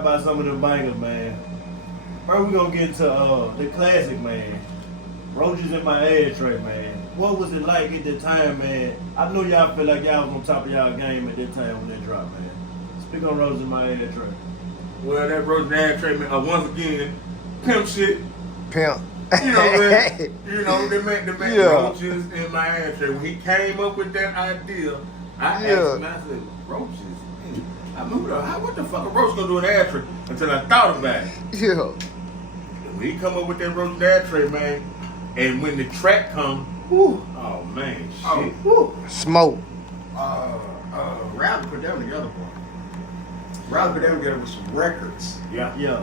about some of the bangers, man. First, we gonna get into the classic, man. Roaches in my ashtray, man. What was it like at that time, man? I know y'all feel like y'all was on top of y'all game at that time when that dropped, man. Speak on roaches in my ashtray. Well, that roach in the ashtray, man. Once again, pimp shit. Pimp. You know, man. You know, they make roaches in my ashtray. When he came up with that idea, I asked him, I said, roaches? Man, I moved on. What the fuck a roach gonna do in the ashtray? Until I thought about it. Yeah. When he come up with that roach in the ashtray, man, and when the track come, whew, oh man, shit. Oh, smoke. Ralph put them together, boy. Ralph put them together with some records. Yeah. Yeah.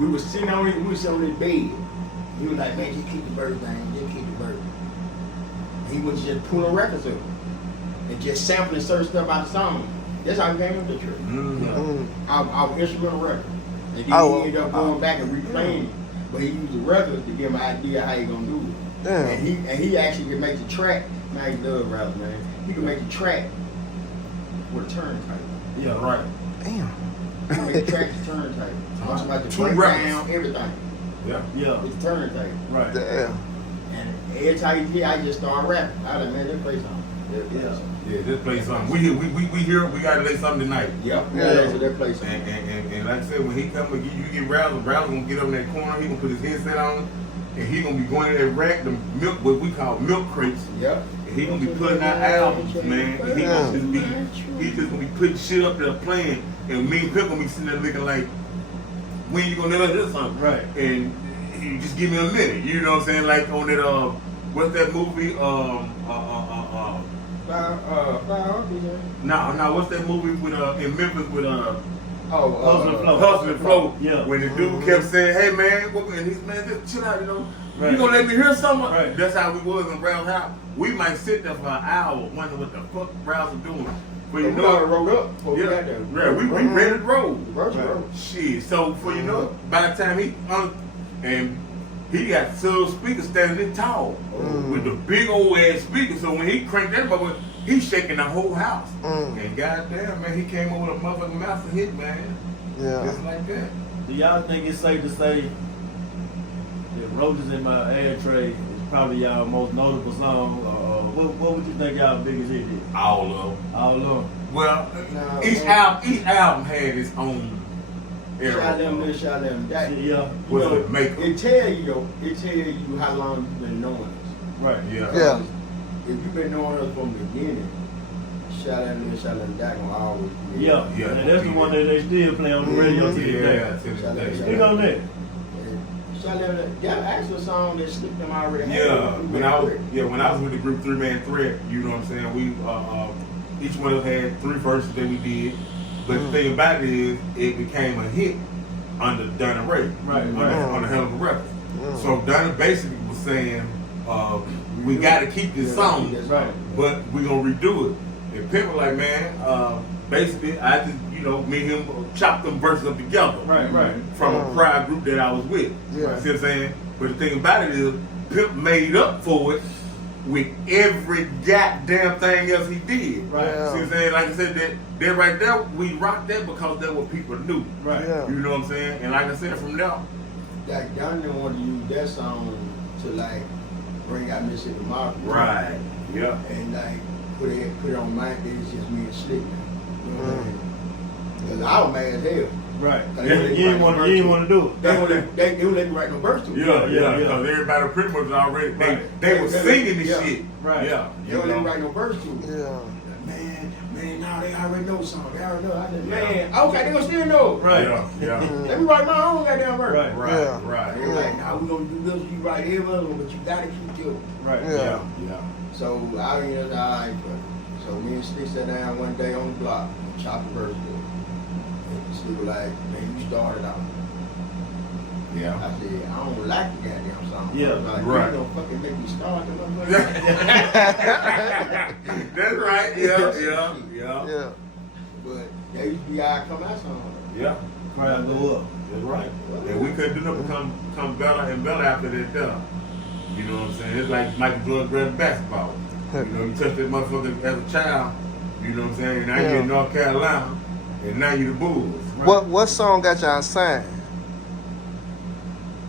We was sitting on it, we was sitting on his bed. He was like, man, just keep the bird thing, just keep the bird. He was just pulling records up and just sampling certain stuff out of the song. That's how we came up with the trick. Our instrumental record. And then he ended up going back and replaying it. But he used the records to give him an idea how he gonna do it. Damn. And he actually can make the track. Man, he love Ralph, man. He can make the track with a turntable. Yeah. Right. Damn. He can make the track with a turntable. Talking about the Two breakdown, everything. Yeah. Yeah. With the turntable. Right. Damn. And every time he did, I just started rapping. I was like, man, let's play something. Let's play something. Yeah, just play something. We here, we gotta lay something tonight. Yep. Yeah. Let's play something. And like I said, when he come and you get Razzle gonna get up in that corner, he gonna put his headset on, and he gonna be going in that rack, the milk, what we call milk crates. Yep. And he gonna be putting out albums, man. And he just gonna be putting shit up there playing, and me and Pip gonna be sitting there looking like, when you gonna let us hear something? Right. And he just give me a minute, you know what I'm saying? Like on that what's that movie? No, what's that movie with in Memphis with Hustle and Flow? Yeah. When the dude kept saying, "Hey man," and he's man, just chill out, you know. Right. You gonna let me hear something? Right. That's how we was in Brown's house. We might sit there for an hour wondering what the fuck Brown's was doing. But you know, we rolled up before we got there. yeah, we ready to roll. Right. Shit. So for you know, by the time he got two speakers standing tall with the big old ass speakers. So when he cranked that motherfucker, he's shaking the whole house. And goddamn, man, he came over with a motherfucking master hit, man. Yeah. Just like that. Do y'all think it's safe to say that Roaches in My Ashtray is probably y'all most notable song? What would you think y'all biggest hit is? All of them. All of them. Well, each album had its own era. Shout them this, shout them that. Yeah. Was it makeup? It tell you how long you've been knowing us. Right. Yeah. Yeah. If you've been knowing us from the beginning, shout them this, shout them that gonna always be. Yeah. Yeah. And that's the one that they still play on the radio to this day. Yeah, to this day. Speak on that. Shout them that. That actual song that slipped them already. Yeah, when I was with the group 3-Man Threat, you know what I'm saying? We each one of us had 3 verses that we did, but the thing about it is, it became a hit under Donna Ray, on the Hell of a Record. So Donna basically was saying, we got to keep this song, but we gonna redo it. And people like, man, basically, I just, you know, me and him chopped them verses up together, from a prior group that I was with. Yeah. See what I'm saying? But the thing about it is, Pimp made up for it with every goddamn thing else he did. Right. Yeah. See what I'm saying? Like I said, that right there, we rocked that because that's what people knew. Right. Yeah. You know what I'm saying? And like I said, from there, Like Donna wanted to use that song to like bring out Mississippi Mafia. Yeah. And like put it on my it's just me and Slick. You know what I mean? Because I was mad as hell. Right. You You didn't want to do it. They wouldn't let me write no verse to it. Yeah. Because everybody pretty much already, they were singing this shit. Right. Yeah. They wouldn't let me write no verse to it. Yeah. Man, no, they already know the song. They already know. I said, man, okay, they gonna still know. Right. Yeah. Let me write my own goddamn verse. Right. They're like, nah, we gonna do this, you write every other one, but you gotta keep yours. Right. Yeah. So I ended up, alright, so me and Slick sat down one day on the block, chopped the verse good. And Slick was like, man, you started out. Yeah. I said, I don't like the goddamn song. Yeah, like, right. You don't fucking make me start the motherfucker. That's right. Yeah. Yeah. But that used to be our come out song. Yeah. Crowd go up. That's right. And we couldn't do nothing but come better and better after that done. You know what I'm saying? It's like Michael Jordan grabbing basketball. You know, you touch that motherfucker as a child, you know what I'm saying? Now you're in North Carolina, and now you the Bulls. What song got y'all signed?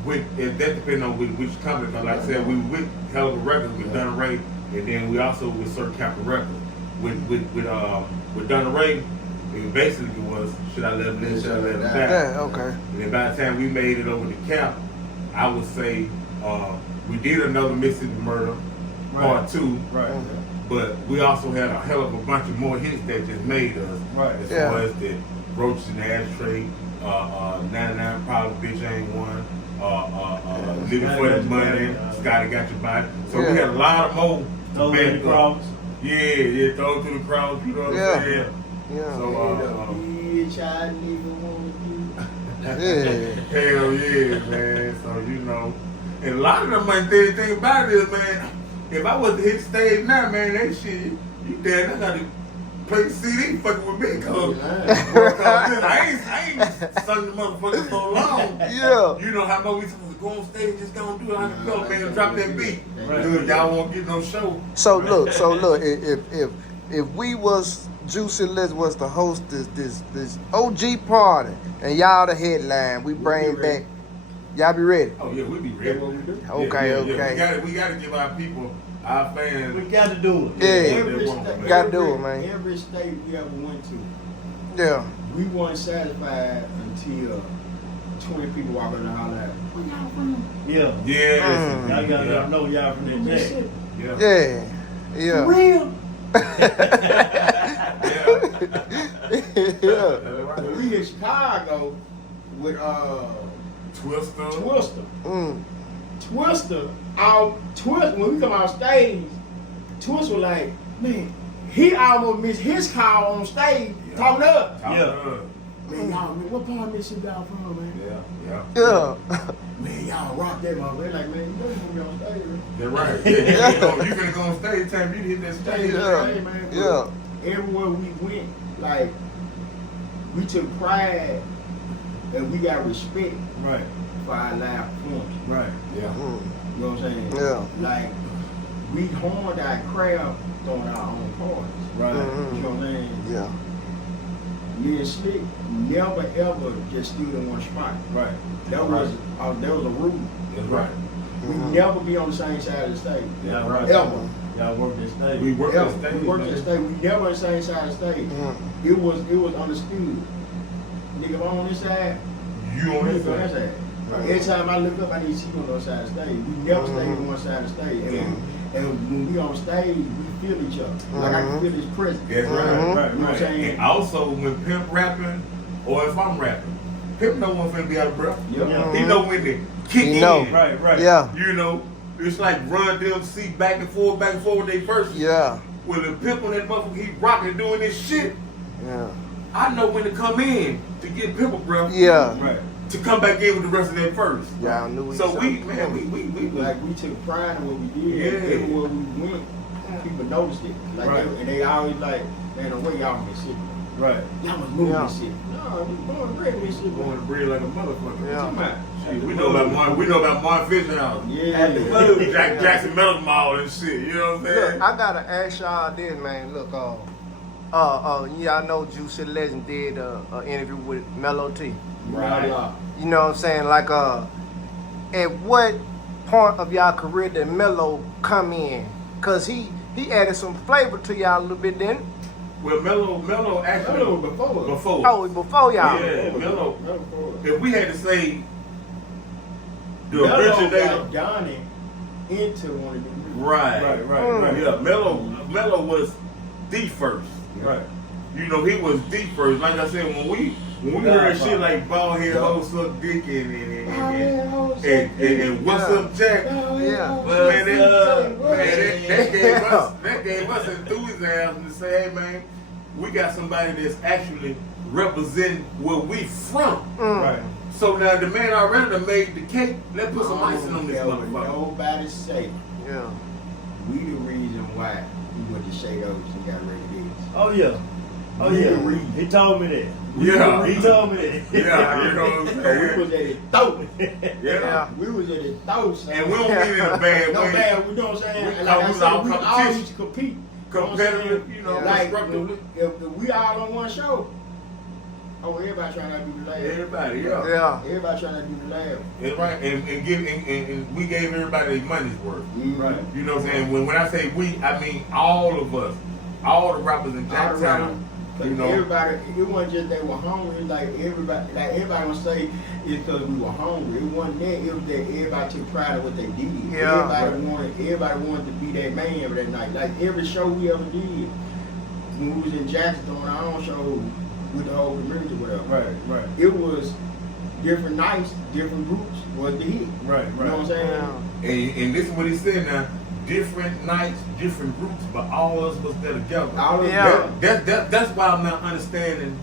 That depends on which company. Cause like I said, we with Hell of a Records with Donna Ray, and then we also with Sir Captain Records with Donna Ray. It basically was should I let him live, should I let him die? Yeah, okay. And then by the time we made it over to Cap, I would say we did another Mississippi Murder Part 2. Right. But we also had a hell of a bunch of more hits that just made us. Right. As far as the Roaches in the Ashtray, 99 Problem, Bitch Ain't One, Living for the Money, Scotty Got Your Body. So we had a lot of more. Those in the crowds. Yeah, throw through the crowds, you know what I'm saying? Yeah. So, bitch, I nigga want Yeah. hell yeah, man. So, you know. And a lot of them, man, the thing about it is, man, if I was to hit stage now, man, that shit, you dead. I got to play the CD fucking with me, cause I ain't sung the motherfucker so long. Yeah. You know how much we supposed to go on stage, just don't do it. I can go, man, drop that beat. Right. Dude, y'all won't get no show. So look, if we was Juicy Legend was to host this OG party and y'all the headline, we bring back. Y'all be ready? Oh yeah, we be ready. That's what we do. Okay, okay. We gotta give our people, our fans. We got to do it. Yeah. Gotta do it, man. Every state we ever went to, Yeah. we weren't satisfied until 20 people walk in the holler at, where y'all from? Yeah. Yes. Y'all got to know y'all from that jack. Mississippi. Yeah. Yeah. For Yeah. real? Yeah. When we in Chicago with Twister. Twister. Mm. Twister, when we come out stage, Twister was like, man, he almost missed his call on stage, talking up. Man, y'all, what part of Mississippi y'all from, man? Yeah. Man, y'all rock that motherfucker. Like, man, you know you gonna be on stage, man. They're right. Yeah. You gonna go on stage time you hit that stage. Yeah. Hey, man, Yeah. everywhere we went, like, we took pride and we got respect Right. for our live performance. Right. Yeah. Mm. You know what I'm saying? Yeah. Like, we horned our crowd throwing our own parties. Right. You Mhm. know what I'm saying? Yeah. Me and Slick never ever just stood in one spot. Right. That was a rule. That's right. We Mhm. never be on the same side of the stage. Y'all right. Ever. Y'all work this stage. We work Ever. the stage. We worked man. the stage. We never on the same side of the stage. Mm. It was understood. Nigga, if I'm on this side, You on you this on that side. side. Every time I look up, I need to see you on the other side of the stage. We never stay on one side of the stage. And when we on stage, we feel each other. Like I can feel his presence. That's right. Mhm. You know what I'm saying? And also when Pimp rapping, or if I'm rapping, Pimp know when finna be out of breath. Yep. He know when to kick He in. know. Right. Right. Yeah. You know, it's like Run DMC back and forth with they verses. Yeah. When the Pimp on that motherfucker, he rocking doing this shit. Yeah. I know when to come in to get Pimp a breath. Yeah. Right. To come back in with the rest of that verse. Y'all knew So each we other. Like we took pride in what we did. Yeah. Everywhere we went, people noticed it. Like Right. and they always like, man, the way y'all from Mississippi. Right. Y'all was moving Yeah. this shit. No, we born and bred in this shit. Going to bread like a motherfucker. Yeah. Come on. Shit, we know about Martin Fisher House. Yeah. Jack Jackson Metal Mall and shit. You know what I'm saying? Look, I gotta ask y'all this, man. Look, y'all know Juicy Legend did an interview with Mellow T. Right. You know what I'm saying? Like, at what point of y'all career did Mellow come in? Cause he added some flavor to y'all a little bit, then. Well, Mello actually Mello before. before. Oh, before y'all. Yeah, Mello. Before. If we had to say the Mello originator, got Donnie into one of them. right, Right. yeah, Mello was the first. Right. You know, he was the first. Like I said, when we heard shit like bald head hoes suck dick and what's up, Jack? Yeah. Man, that gave us enthusiasm to say, hey man, we got somebody that's actually representing where we from. Right. So now the man already done made the cake. Let's put some icing on this motherfucker. Nobody say Yeah. we the reason why we went to Shade Oaks and got ready to Oh yeah. Oh We yeah. the reason. He told me that. Yeah. He told me that. Yeah, you know what I'm We saying? was at it throat. Yeah. We was at it throat. And we don't mean it in a bad No way. bad, we know what I'm saying? We And like I all said, we all competition. used to compete. You know what I'm saying? Competitive, you know, Like, constructive. if we all on one show, Oh, everybody trying to do the lab. Everybody, yeah. Yeah. Everybody trying to do the lab. That's right. And we gave everybody their money's worth. Right. You know what I'm saying? When I say we, I mean all of us. All the rappers in Jacktown. You know, everybody, it wasn't just they were hungry. It's like everybody gonna say it's because we were hungry. It wasn't that. It was that everybody took pride in what they did. Yeah. Everybody wanted to be that man for that night. Like every show we ever did, when we was in Jackson doing our own show with the whole community, whatever. Right. It was different nights, different groups was the hit. Right. You know what I'm saying? Yeah. and this is what he said now. Different nights, different groups, but all of us was there together. All of Yeah. That's why I'm not understanding,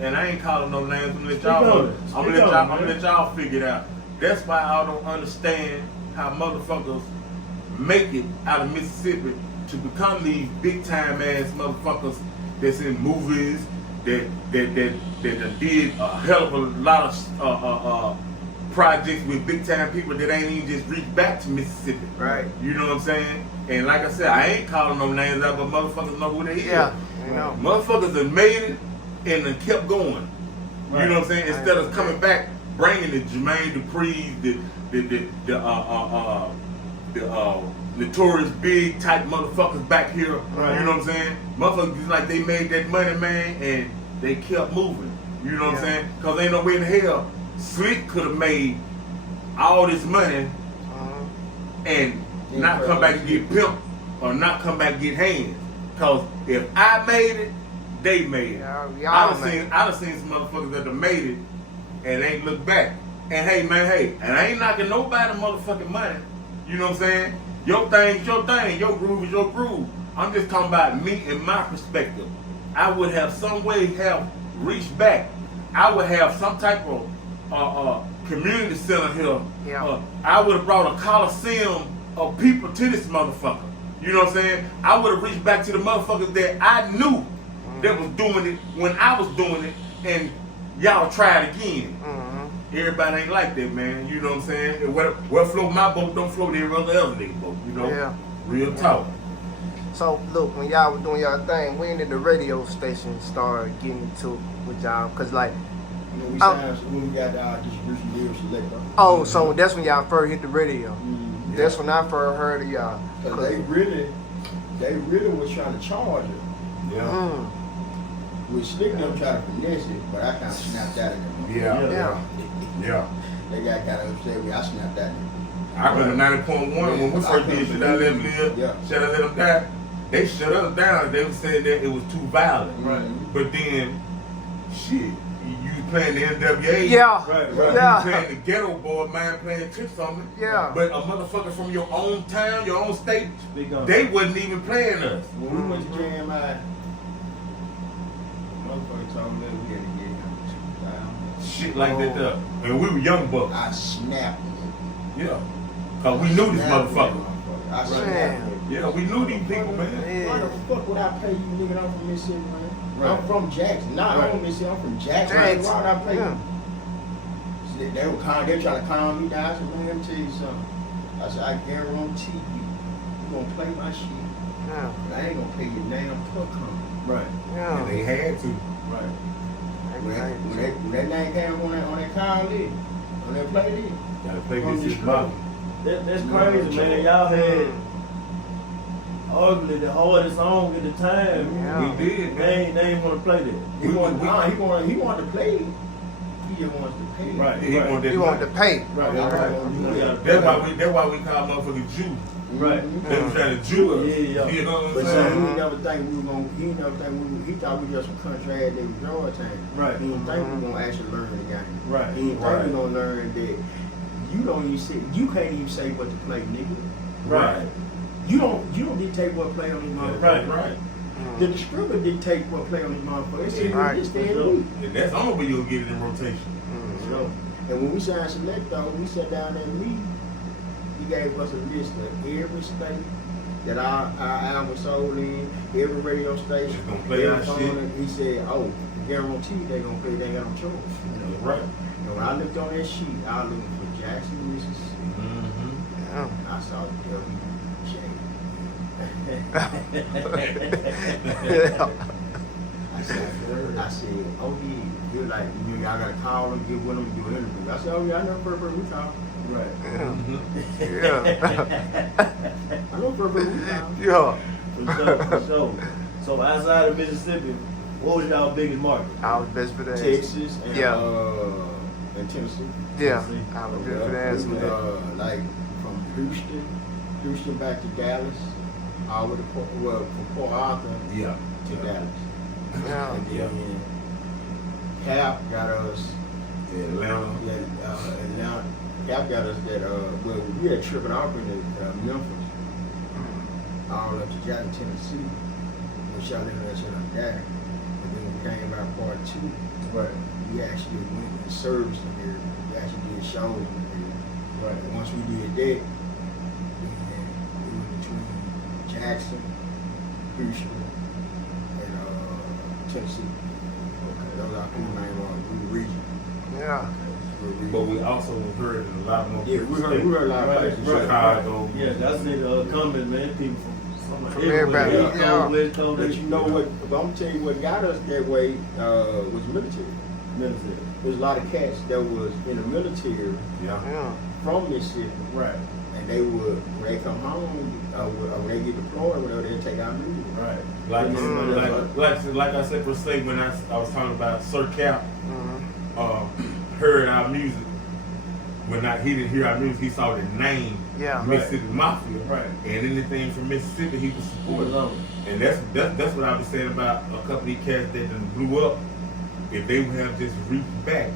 and I ain't calling no names. I'm Speak gonna on it. Speak on it, man. let y'all figure it out. That's why I don't understand how motherfuckers make it out of Mississippi to become these big time ass motherfuckers that's in movies that did a hell of a lot of projects with big time people that ain't even just reached back to Mississippi. Right. You know what I'm saying? And like I said, I ain't calling no names out, but motherfuckers know who they is. Yeah. You know. Motherfuckers have made it and then kept going. Right. You know what I'm saying? Instead of coming back, bringing the Jermaine Dupri's, the notorious big type motherfuckers back here. Right. You know what I'm saying? Motherfuckers like they made that money, man, and they kept moving. You know what I'm saying? Cause ain't no way in hell Slick could have made all this money and not come back and get pimped or not come back and get hands. Cause if I made it, they made it. Yeah, I'd have seen some motherfuckers that have made it and ain't looked back. And hey man, and I ain't knocking nobody motherfucking money. You know what I'm saying? Your thing's your thing, your groove is your groove. I'm just talking about me and my perspective. I would have some way have reached back. I would have some type of community center here. Yeah. I would have brought a coliseum of people to this motherfucker. You know what I'm saying? I would have reached back to the motherfuckers that I knew that was doing it when I was doing it, and y'all tried again. Everybody ain't like that, man. You know what I'm saying? Where float my boat, don't float every other nigga boat. You know? Yeah. Real talk. So look, when y'all was doing y'all thing, when did the radio station start getting into with y'all? Cause like, You know, when we got our distribution deal selector. oh, so that's when y'all first hit the radio. Mm-hmm. That's when I first heard of y'all. Cause they really was trying to charge it. Yeah. With Slick them try to finesse it, but I kind of snapped out of them. Yeah. They got kind of upset with me. I snapped out of them. I remember 90.1 when we first did Should I Let Them Live? Yeah. Should I Let Them Die? They shut us down. They were saying that it was too violent. Right. But then, shit, you playing the NWA. Yeah. Right. You Yeah. playing the ghetto boy, man, playing tricks on me. Yeah. But a motherfucker from your own town, your own state, Speak on they it. wasn't even playing us. When we went to JMI, motherfucker told me that we had to get him 2,000. Shit like that there. And we were young bucks. I snapped. Yeah. Cause we knew this motherfucker. I snapped. Man. Yeah, we knew these people, man. Why the fuck would I pay you, nigga? I'm from Mississippi, man. Right. I'm from Jackson. Nah, Right. I'm from Mississippi. I'm from Jackson. Jackson. Why would I pay Yeah. you? So they were trying to calm me down. I said, man, let me tell you something. I said, I guarantee you gonna play my shit. Yeah. But I ain't gonna pay you damn per come. Right. And Yeah. they had to. Right. When that name came on that call list, on that play list, Gotta play from this the shit street. back. That's crazy, man. Y'all had arguably the hardest song at the time. Yeah. We did, man. They ain't want to play that. He wanted to play it. He just wants to pay it. Right. He wanted that You want to money. pay. Right. Yeah, Right. right. That's why we call motherfuckers Jew. Right. They was trying to Jew us. Yeah. You know what But I'm so saying? he never think we were gonna. He thought we just some country ass niggas drawing time. Right. He didn't think we were gonna actually learn the game. Right. He didn't think Right. we gonna learn that you don't even say, you can't even say what to play, nigga. Right. You don't dictate what play on these motherfuckers. Right. The distributor dictate what play on these motherfuckers. It's in Right. this day and week. And that's the only way you'll get it in rotation. So, and when we signed Select though, we sat down and meeting. He gave us a list of every state that our album was sold in, every radio station, Just gonna play every our phone. shit. And he said, "Oh, guarantee they gonna play. They ain't got no choice." You know? Right. And when I looked on that sheet, I was looking for Jackson, Mississippi. Mm-hmm. Yeah. I saw WJ. Yeah. I said, oh yeah. He was like, you know, y'all gotta call him, get with him, do an interview. I said, oh yeah, I know for a we call. Right. Yeah. I know for a we call. Yeah. For sure. So outside of Mississippi, what was y'all biggest market? I was best for that. Texas and and Tennessee. Yeah. I was good for that. And, like from Houston back to Dallas, all with from Port Arthur to Dallas. Yeah. And then Cap got us Atlanta. Atlanta. Cap got us that well we had tripping off in Memphis, all up to Jackson, Tennessee. We shot in that shit up there. And then we came out part 2. Right. We actually went and serviced in there. We actually did shows in there. Right. And once we did that, then we were between Jackson, Houston, and Tennessee. Okay. Those are our 3 main regions. Yeah. But we also heard in a lot more. Yeah, we heard a lot of places. Chicago. Yeah, that's the comment, man. People from everybody. East Coast, West Coast, But you know what? But I'm gonna tell you what got us that way was military. Military. There's a lot of cats that was in the military Yeah. from Mississippi, Right. and they would when they come home or when they get deployed, whatever, they take our music. Right. Like I said, per se, when I was talking about Sir Cap, Mm-hmm. heard our music. When he didn't hear our music, he saw the name Yeah. Mississippi Mafia, Right. and anything from Mississippi, he was supporting. And that's what I was saying about a couple of these cats that done blew up. If they would have just reached back,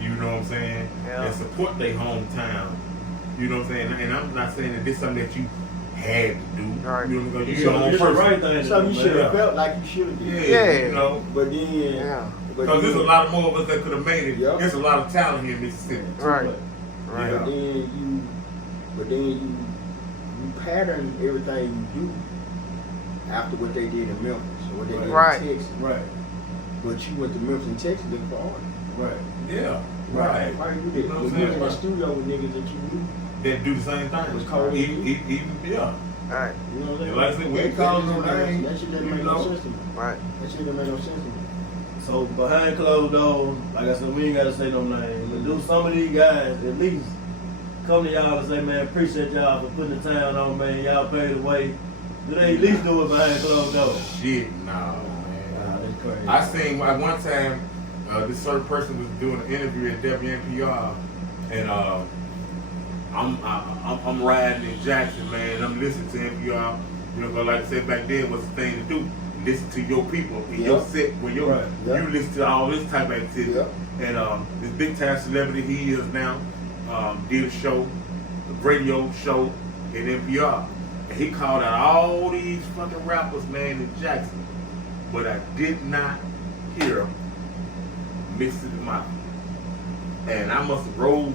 you know what I'm saying, and support their hometown, you know what I'm saying. And I'm not saying that this is something that you had to do. Right. You know, It's you're your own the person. right thing. Something you should have felt like you should have did. Yeah, you know. But then, Yeah. Because there's a lot more of us that could have made it. Yep. There's a lot of talent here in Mississippi. Right. Yeah. But then you pattern everything you do after what they did in Memphis or what they did Right. in Texas. Right. But you went to Memphis and Texas looking for art. Right. Yeah. Right. Why you You did? know what When I'm you saying? in the studio with niggas that you knew. That do the same thing. Was cold. Even yeah. Right. You know what I'm saying? And like I said, we ain't calling no names, That shit didn't you make know. no sense to me. Right. That shit didn't make no sense to me. So behind closed doors, like I said, we ain't gotta say no names. But do some of these guys at least come to y'all and say, man, appreciate y'all for putting the town on, man. Y'all paid the way. Do they at least do it behind closed doors? Shit, no, Nah, man. that's crazy. I seen at one time this certain person was doing an interview at WNPR, and I'm riding in Jackson, man. I'm listening to NPR. You know, 'cause like I said back then, was the thing to do. Listen to your people in your set when you you listen to all this type of activity. And this big time celebrity he is now did a show, a radio show in NPR, and he called out all these fucking rappers, man, in Jackson, but I did not hear Mississippi Mafia, and I must have rolled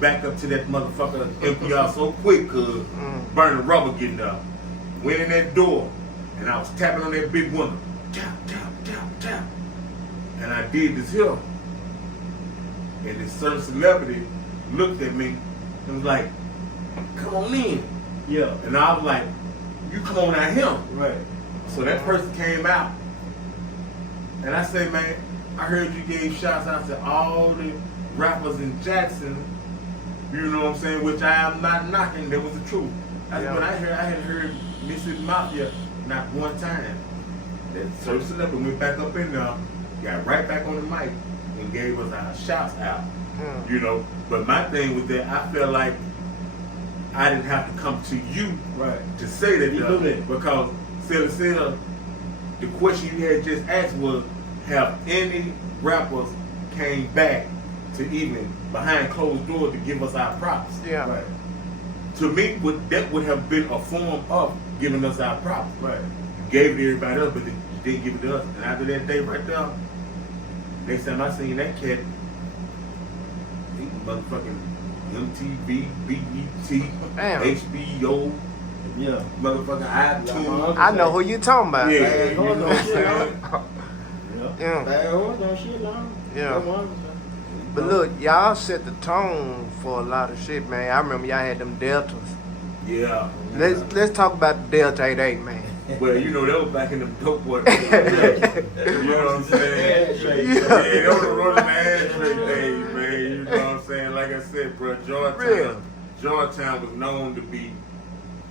back up to that motherfucker NPR so quick, cause burning rubber getting up, went in that door. And I was tapping on that big window. Tap, tap, tap, tap. And I did this here. And this certain celebrity looked at me and was like, come on in. Yeah. And I was like, you come on out here. Right. So that person came out. And I said, man, I heard you gave shots out to all the rappers in Jackson. You know what I'm saying? Which I am not knocking. That was the truth. I said, but I had heard Mississippi Mafia not one time. That certain celebrity went back up in there, got right back on the mic, and gave us our shouts out. You know, but my thing was that I felt like I didn't have to come to you to say that, because Silla, the question you had just asked was, have any rappers came back to even behind closed doors to give us our props? Yeah. Right. To me, that would have been a form of giving us our props. Right. You gave it to everybody else, but they didn't give it to us. And after that day right there, next time I seen that cat, he motherfucking MTV, BET, Damn. HBO, Yeah. motherfucking iTunes. I know who you talking about. Yeah. Bad horse don't shit long. Yeah. Yeah. Bad horse don't shit long. Yeah. That one, But look, y'all set the tone for a lot of shit, man. I remember y'all had them deltas. Yeah. Let's talk about the Delta 88, man. But you know, that was back in the dope boy days. You know what I'm saying? Yeah, that was the rolling ashtray days, man. You know what I'm saying? Like I said, bro, Georgetown was known to be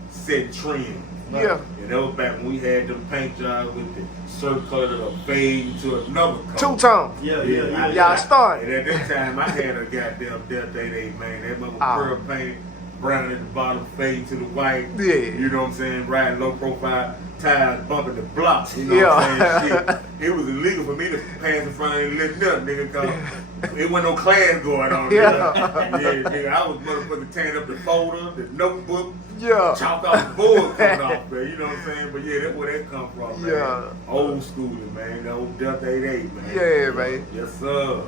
setting trends. Yeah. And that was back when we had them paint jobs with the circle color of fade to another color. Two-tone. Yeah. Y'all started. And at that time, I had a goddamn Delta 88, man. That mother pearl paint, brown at the bottom, fade to the white. Yeah. You know what I'm saying? Riding low profile tires, bumping the block. You know what I'm saying? Shit. It was illegal for me to pass in front of any little nut, nigga, cause it wasn't no class going on. Yeah. Nigga, I was motherfucking tearing up the folder, the notebook. Yeah. Chalk off the board coming off, man. You know what I'm saying? But yeah, that's where that come from, man. Yeah. Old schooling, man. The old Delta 88, man. Yeah, man. Yes, sir.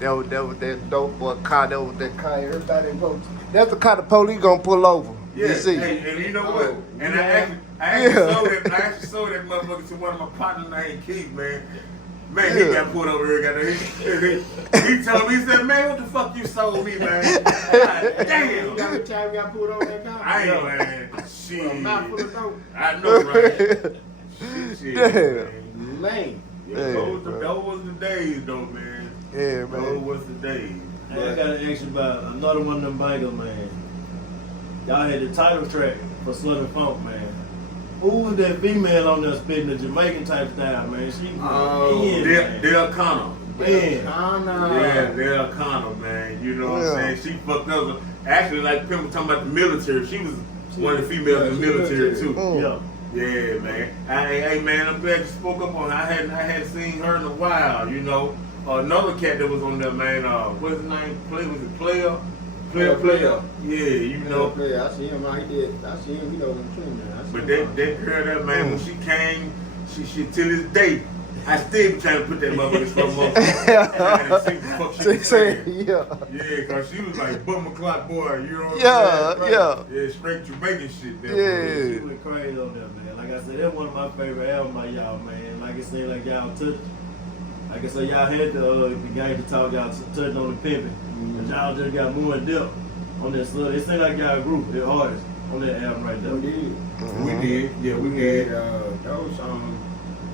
That was that dope boy car. That was that car. Everybody votes. That's the car the police gonna pull over. Yeah. You see? Hey, and you know what? And Yeah. I actually sold that motherfucker to one of my partners named Keith, man. Man, he got pulled over here. He told me, he said, man, what the fuck you sold me, man? God damn. You got the time you got pulled over that car? I ain't, man. Shit. A mouth full of dope. I know, right? Shit, Damn. Man. Yeah, Yeah, those bro. was the days, though, man. Yeah, Those man. was the days. Hey, I gotta ask you about another one of them bangers, man. Y'all had the title track for Southern Funk, man. Who was that female on there spitting the Jamaican type style, man? She Dale Connor. Man. Dale Connor, man. You know what Yeah. I'm saying? She fucked up. Actually, like people talking about the military, she was one of the females in the military, too. Mm. Yeah. Yeah, man. Hey, man, I'm glad you spoke up on it. I hadn't seen her in a while, you know. Another cat that was on there, man, what's his name? Was it Player? Player. Yeah, you know. I see him out here. I see him, on the train, man. But that girl, that man, when she came, she till this day, I still be trying to put that motherfucker in slow motion. And see what the fuck she was saying. Yeah, cause she was like bum o'clock boy, you know what I'm saying? Yeah, straight Jamaican shit. Yeah. She went crazy on that, man. Like I said, that's one of my favorite albums by y'all, man. Like I said, like y'all touched. Like I said, y'all had the game to talk, y'all touched on the pimping. But y'all just got more in depth on that stuff. It seemed like y'all grew, the artists, on that album right there. We did. We did. Yeah, we did. Those songs,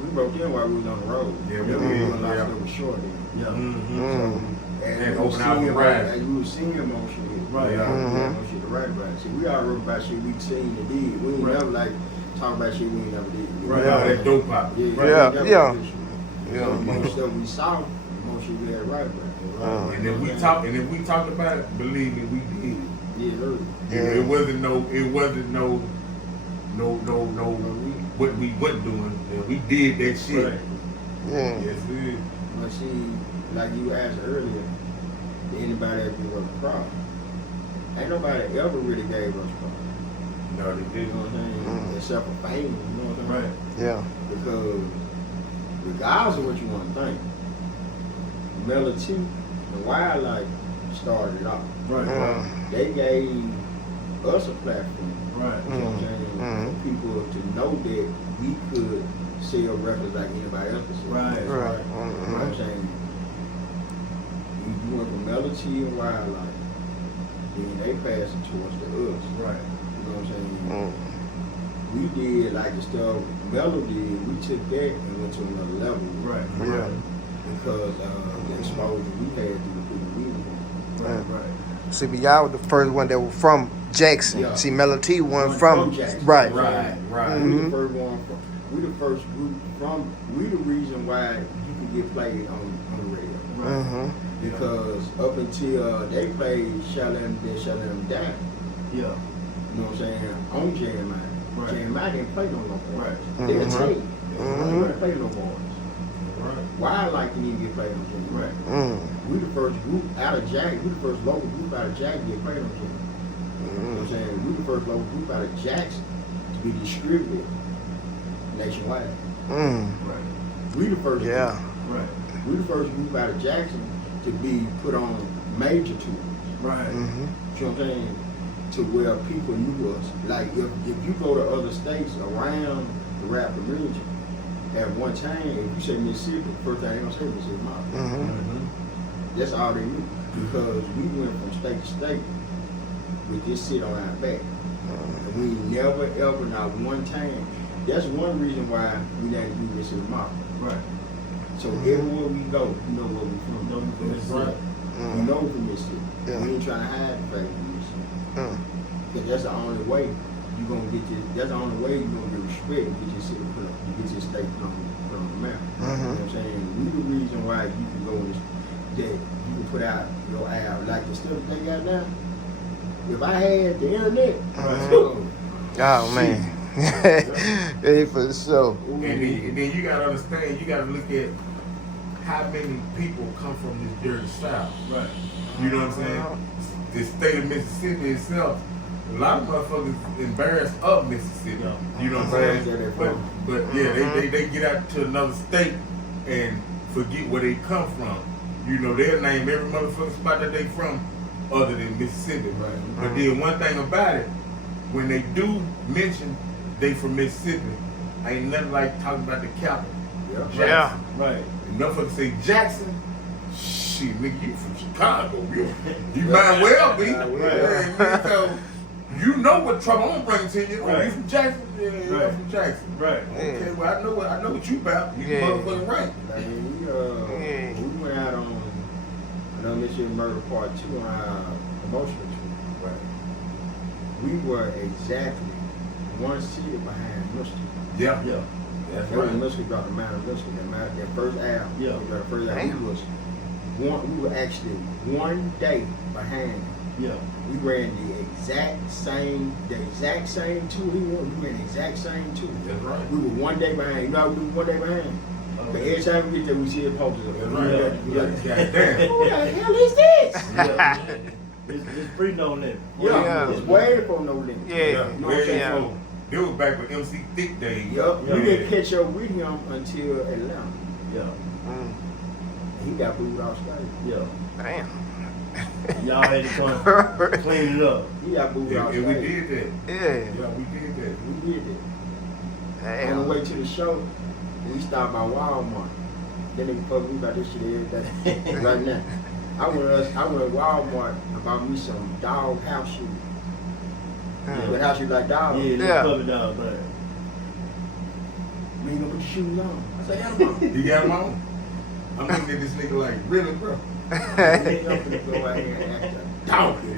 we wrote them while we was on the road. Yeah, we we did. were a lot of stuff was short then. Yeah. And open out the ride. As we were seeing more shit. Right. More shit to write about. See, we all wrote about shit we seen and did. We ain't never like talk about shit we ain't never did. Right. That dope pop. Yeah. The more stuff we saw, the more shit we had to write about. And if we talked about it, believe me, we did. Yeah. It wasn't no what we wasn't doing. Yeah, we did that shit. Right. Yes, it is. But see, like you asked earlier, did anybody ever give us a problem? Ain't nobody ever really gave us a problem. No, they You didn't. know what I'm saying? Except for fame, you know what I'm saying? Right. Yeah. Because regardless of what you want to think, Melody and Wildlife started it off. Right. They gave us a platform. Right. You know what I'm saying? For people to know that we could sell records like anybody else could sell. Right. You know what I'm saying? You went from Melody and Wildlife, then they passed it towards the us. Right. You know what I'm saying? We did like the stuff Melody, we took that and went to another level. Right. Yeah. Because the exposure we had through the people we were. Right. See, but y'all was the first one that was from Jackson. Yeah. See, Melody one One from Jackson. right. Right. We the first one from. We the first group from. We the reason why you could get played on the radio. Right. Because up until they played Shut Them Down. Yeah. You know what I'm saying? On Jeremiah. Right. Jeremiah didn't play no more. Right. They'll tell you. Mhm. They didn't play no more. Right. Wildlife didn't even get played on Jeremiah. Right. We the first group out of Jack. We the first local group out of Jack to get played on Jeremiah. You know what I'm saying? We the first local group out of Jackson to be distributed nationwide. Right. We the first Yeah. Right. we the first group out of Jackson to be put on major tours. Right. You know what I'm saying? To where people knew us. Like if you go to other states around the Rapid region, at one time, if you say Mississippi, the first thing they gonna say is Mississippi Mob. That's all they knew. Because we went from state to state with this shit on our back. And we never ever, not one time. that's one reason why we had to do this in the market. Right. So everywhere we go, we know where we from. Know we from Mississippi. We know we from Mississippi. Yeah. We ain't trying to hide the fact we Mississippi. Mm. Because that's the only way you gonna get this. That's the only way you gonna get respect. You get your city put up. You get your state put on the map. You know what I'm saying? We the reason why you can go and that you can put out your ad like the stuff they got now. If I had the internet, Oh man. Hey, for sure. And then you gotta understand, you gotta look at how many people come from this dirty south. Right. You know what I'm saying? The state of Mississippi itself, a lot of motherfuckers embarrassed of Mississippi. Yeah. You know what I'm saying? But yeah, they get out to another state and forget where they come from. You know, they'll name every motherfucking spot that they from other than Mississippi. Right. But then one thing about it, when they do mention they from Mississippi, ain't nothing like talking about the capital. Yeah. Jackson. Right. And motherfuckers say Jackson, shit, nigga, you from Chicago. You might well be. Right. Yeah, so you know what trouble I'm gonna bring to you. Oh, Right. you from Jackson? Yeah, Right. I'm from Jackson. Right. Okay, well I know what you about. You Yeah. motherfucking right. I mean, we went out on Mississippi Murder Part 2 on our emotional trip. Right. We were exactly one city behind Michigan. Yeah. Yeah. That's That was right. Michigan brought the Mount of Michigan. That first album. Yeah. We got the first album. We were actually one day behind. Yeah. We ran the exact same tour he wanted. We ran the exact same tour. That's right. We were one day behind. You know how we were one day behind? But every time we get there, we see a posters of it. That's right. Goddamn. Who the hell is this? Yeah. It's free no limit. Yeah. It's way before No Limit. Yeah. You know what I'm saying? Yeah. They was back with MC Thick days. Yup. Yeah. We didn't catch up with him until Atlanta. Yeah. He got booed off stage. Yeah. Damn. Y'all had to come clean it up. He got booed off And stage. we did that. Yeah. Yeah, we did that. We did it. On the Damn. way to the show, we stopped by Walmart. Then they fuck me about this shit every day. Right now. I went to Walmart and bought me some dog house shoes. But house shoes like dogs. Yeah, Yeah. let's cover down there. You ain't gonna put your shoes on. I said, hell no. You got him on? I'm looking at this nigga like, really, bro? You ain't gonna go out here and act a dog. And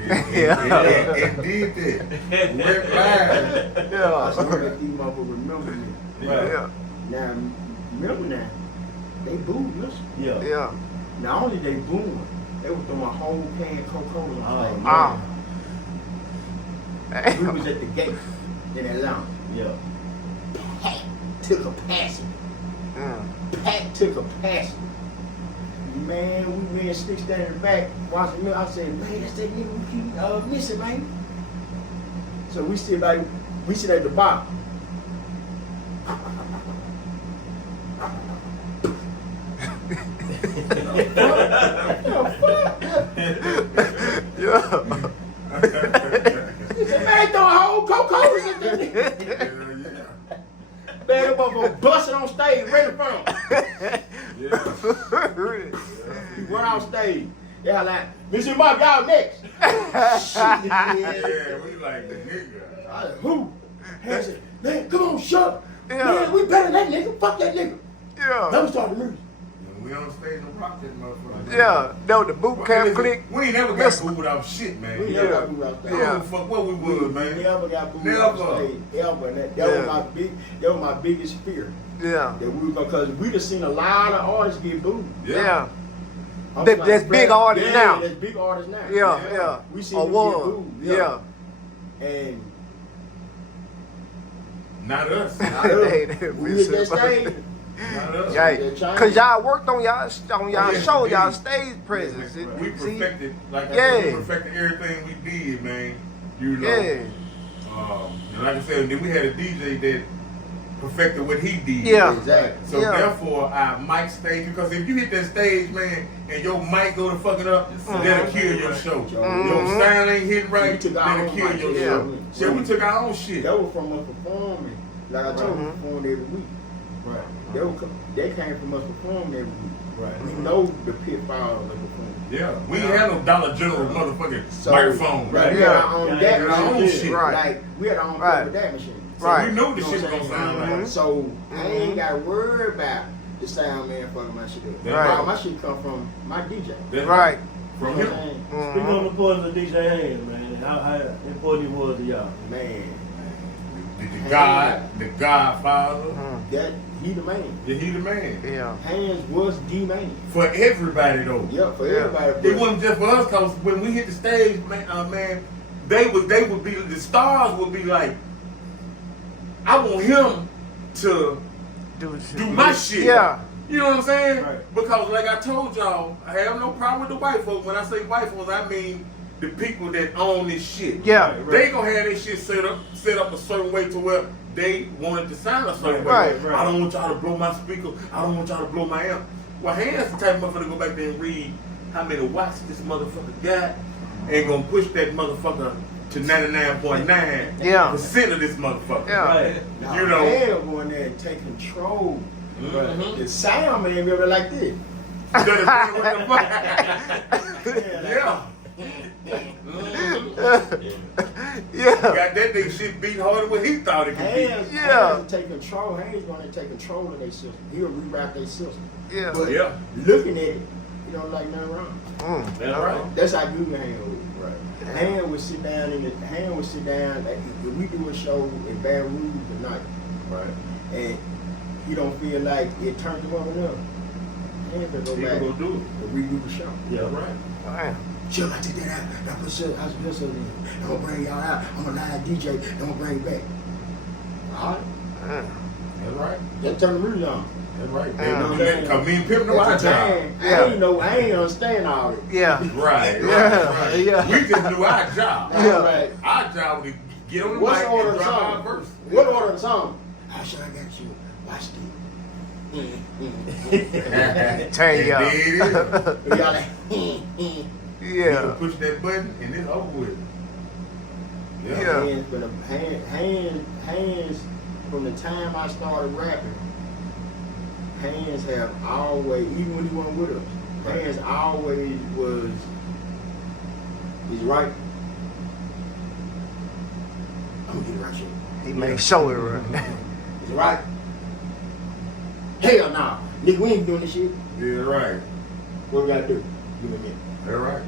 did that. Went live. I Yeah. said, let these motherfuckers remember me. Right. Yeah. Now, remember now, they booed us. Yeah. Yeah. Not only they booing, they were throwing a whole can of Coca-Cola on stage. Ah. We Damn. was at the gate in Atlanta. Yeah. Packed to capacity. Packed to capacity. Man, we Slick standing in the back watching me. I said, man, that's that nigga we keep missing, man. So we sit at the bar. Yeah. He said, man, throw a whole Coca-Cola in there. Yeah. Man, that motherfucker busting on stage, ready for him. He run off stage. Yeah, like, Mr. Mike, y'all next. Yeah, we like the nigga. I said, who? He said, man, come on, shut up. Yeah. Man, we better than that nigga. Fuck that nigga. Let Yeah. me start the music. When we on stage and rock that motherfucker. Yeah. That was the boot camp Listen, click. We ain't never got booed off shit, man. We I never got booed off stage. don't give a fuck what we was, man. We never got booed Never. off stage. Ever. And that was my biggest fear. Yeah. That we were because we just seen a lot of artists get booed. Yeah. I was That's big artists yeah, now. That's big artists now. Yeah. Yeah. We seen Or them one. get booed. Yeah. And Not us. They we hit that stage. Not us. Yeah, cause y'all worked on y'all yeah, show, we y'all did. stage presence. We See? perfected, like I Yeah. said, we perfected everything we did, man. You know. Yeah. And like I said, then we had a DJ that perfected what he did. Yeah. Exactly. So Yeah. therefore, our mic stage, because if you hit that stage, man, and your mic go to fucking up, that'll kill your show. Your sound ain't hitting We right, took our that'll own kill mic, your yeah. show. So we took our own shit. That was from us performing. Like I told you, we performed every week. Right. They came from us performing every week. Right. We know the pitfalls of performing. Yeah, we ain't had no Dollar General motherfucking So- microphone. Right. We Yeah. had our own Yeah, DAT yeah, our own machine. shit. Right. Like we had our own Right. DAT machine. So Right. we knew the You know shit what was I'm gonna sound saying? like. So I ain't got to worry about the sound man fucking my shit up. Right. All my shit come from my DJ. That's Right. From You know him. what I'm saying? Speaking on the importance of DJ Hands, man, how important he was to y'all. Man, The Godfather. that he the man. Yeah, he the man. Yeah. Hands was the man. For everybody though. Yep, for Yeah. everybody. It wasn't just for us, cause when we hit the stage, man, they would be the stars would be like, I want him to Do my shit. Yeah. You know what I'm saying? Right. Because like I told y'all, I have no problem with the white folks. When I say white folks, I mean the people that own this shit. Yeah. Right. They gonna have their shit set up a certain way to where they wanted to sound a certain way. Right. I don't want y'all to blow my speaker. I don't want y'all to blow my amp. Well, Hands the type of motherfucker to go back there and read how many watts this motherfucker got and gonna push that motherfucker to 99.9% Yeah. of this motherfucker. Yeah. Right. Now, You know. Hell going there and take control. Mhm. The sound man really like this. What the fuck? Yeah. Yeah. Got that nigga shit beat harder than what he thought it could Hands, Yeah. Hands take control. Hands going to take control of their system. He'll rewrite their system. Yeah. But Yeah. looking at it, you don't like nothing wrong. Mm. That's right. That's how good Hand was. Right. Hand would sit down if we do a show in Baton Rouge tonight, Right. and you don't feel like it turned him up enough. Hand will go He back gonna go do and redo the show. Yeah. Right. Damn. Chill, I take that out. I put shit, I put something in. I'm gonna bring y'all out. I'm a live DJ. I'm gonna bring it back. All right. Mm. That's right. Then turn the music on. That's right. Yeah. Cause me and Pimp know our At the job. time, Yeah. I ain't understand all it. Yeah. Right. Yeah. Right. Yeah. We just do our job. Yeah. All right. Our job was to get on the What's mic the order and of the drop our song? verse. What order of the song? How should I get you? Watch this. Turn you And up. there it is. Y'all like, You Yeah. push that button and it's over with. Yeah. Hands from the time I started rapping, Hands have always, even when he wasn't with us, Right. Hands always was, he's right. I'm gonna get it right shit. He made sure it right. He's right. Hell nah. Nigga, we ain't doing this shit. Yeah, right. What we gotta do? Give me a minute. That's right.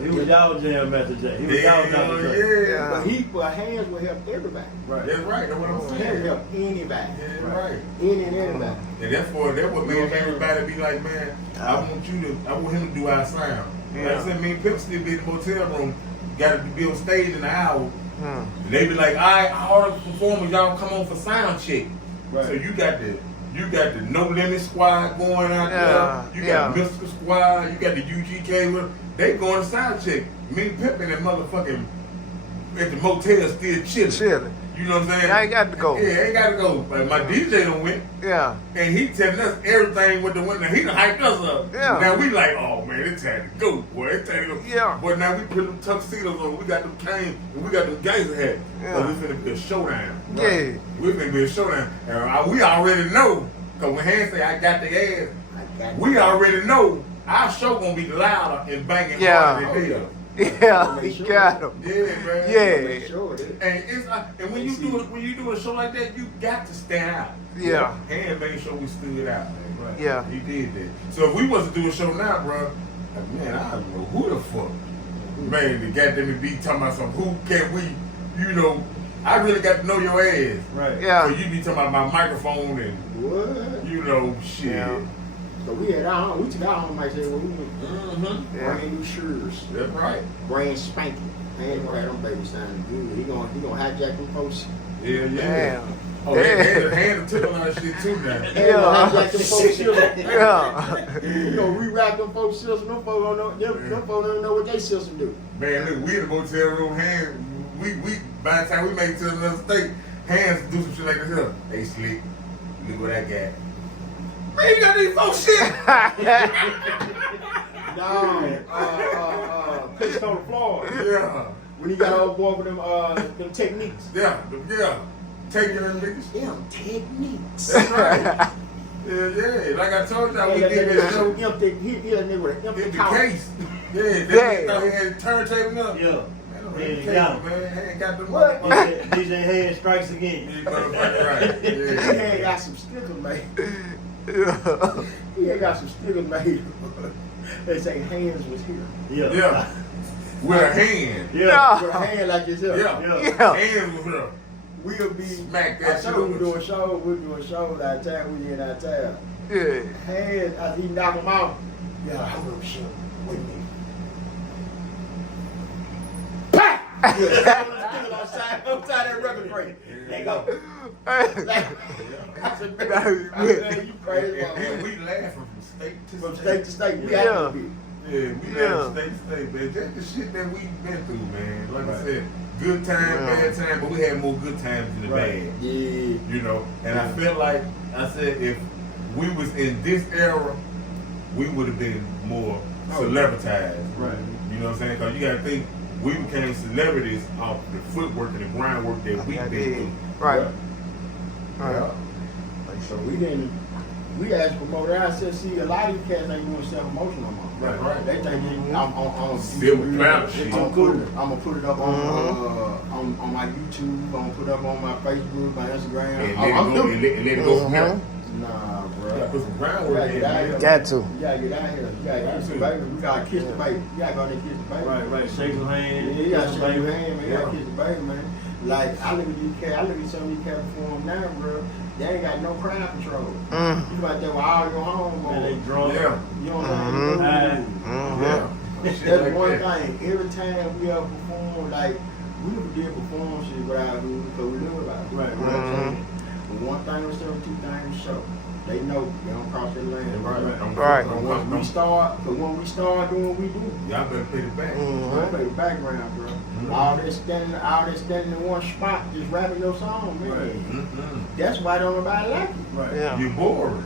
He was y'all jam master J. He was y'all Dr. J. Yeah. But Hands will help everybody. Right. That's right. That's what I'm Hands saying. help anybody. Yeah, right. Any and everybody. And that's what made everybody be like, man, I want him to do our sound. Like I said, me and Pimp still be in the motel room, got to be on stage in an hour. Mm. And they be like, all the performers, y'all come on for sound check. Right. So you got the No Limit Squad going out there. You got the Mystical Squad. You got the UGK. They going to sound check. Me and Pimp in that motherfucking at the motel still chilling. Chilling. You know what I'm saying? I ain't got to go. Yeah, ain't got to go. But my DJ done went. Yeah. And he telling us everything with the window. He done hyped us up. Yeah. Now we like, oh man, it's time to go, boy. It's time to go. Yeah. But now we put them tuxedos on. We got them canes and we got them gangster hats. Yeah. So it's finna be a showdown. Yeah. We finna be a showdown. And we already know. Cause when Hands say I got the ass, we already know our show gonna be louder and banging Yeah. harder than theirs. Yeah. He got him. Yeah, man. Yeah. Sure it is. And it's and when you do a show like that, you got to stand out. Yeah. Hand made sure we stood out. Man. Right. Yeah. He did that. So if we was to do a show now, bro, man, I don't know who the fuck. Man, the goddamn be talking about some who can we, you know, I really got to know your ass. Right. Yeah. So you be talking about my microphone and, What? you know, shit. Yeah. So we had our own, we took our own mics everywhere we went. Mm-hmm. Yeah. Brand new shoes. That's right. Brand spanking. Hands gonna have them babies sounding good. He gonna hijack them folks. Yeah, yeah. Damn. Oh, Damn. hand took on that shit too now. Hands gonna hijack them folks system. Yeah. You gonna rewrap them folks system. Them folks don't know. Them folks don't know what they system do. Man, look, we in the motel room, Hands, we by the time we make it to another state, Hands do some shit like this here. Hey, Slick, look what I got. Man, you got these folks shit. No, pitched on the floor. Yeah. When he got on board with them techniques. Yeah. Taking them niggas. Them techniques. That's right. Yeah. Like I told y'all, we did that show. He a nigga with an empty In the couch. case. Yeah, Yeah. they thought he had a turntable up. Yeah. Man, them Head Case, got him. man. Hand got the What? motherfucker. DJ Head strikes again. You motherfucker right. He Yeah. ain't got some stickers made. Yeah. He ain't got some stickers made. They say hands was here. Yeah. Yeah. With a hand. Yeah. With a hand like this here. Yeah. Yeah. Hands with her. We'll be Smack I that shit told we up. doing shows. We doing shows out of town. We in out of town. Yeah. Hands, as he knock him out. Yeah, hold up, shit. Wait a minute. Pah! Yeah, outside that record break. They go. Like, I said, man, you crazy, And man. we laughing from state to From state. state to state, we Yeah. have to be. Yeah, we Yeah. laughing state to state, man. Just the shit that we've been through, man. Like I said, good time, Yeah. bad time, but we had more good times than the Right. bad. Yeah. You know, and I feel like I said if we was in this era, we would have been more celebritized. Right. You know what I'm saying? Because you got to think we became celebrities off the footwork and the groundwork that we've I been did. through. Right. Yeah. Right. So we didn't. We as promoters, I said, see, a lot of these cats ain't doing self-promotion no more. Right, right. They think I'm Still with clout shit. I'm gonna put it up on my YouTube. I'm gonna put it up on my Facebook, my Instagram. And I'm let doing. it go from there. Nah, You gotta bro. put some You groundwork gotta in, get out man. here. Got to. You gotta get out here. You gotta kiss the baby. We gotta kiss the baby. You gotta go there and kiss the baby. Right, right. Shake some Yeah, hands. you gotta kiss shake some your baby. hand, man. You gotta kiss the baby, man. Like I look at these cats. I look at some of these cats perform now, bro. They ain't got no crowd control. You out there with all your homeboys. Man, they drunk. Yeah. You know what Mhm. I'm Mm-hmm. Yeah. Shit That's like one that. thing. Every time we ever perform, like we never did performances without doing because we knew about it. Right, You know what I'm right. saying? But one thing was show, two things was show. They know they don't cross their line. Right. Right. But when we start doing what we do, Y'all better pay the back. we play the background, bro. All that standing in one spot, just rapping your song, man. Right. Mm-mm. That's why don't nobody like it. Right. Yeah. You're bored.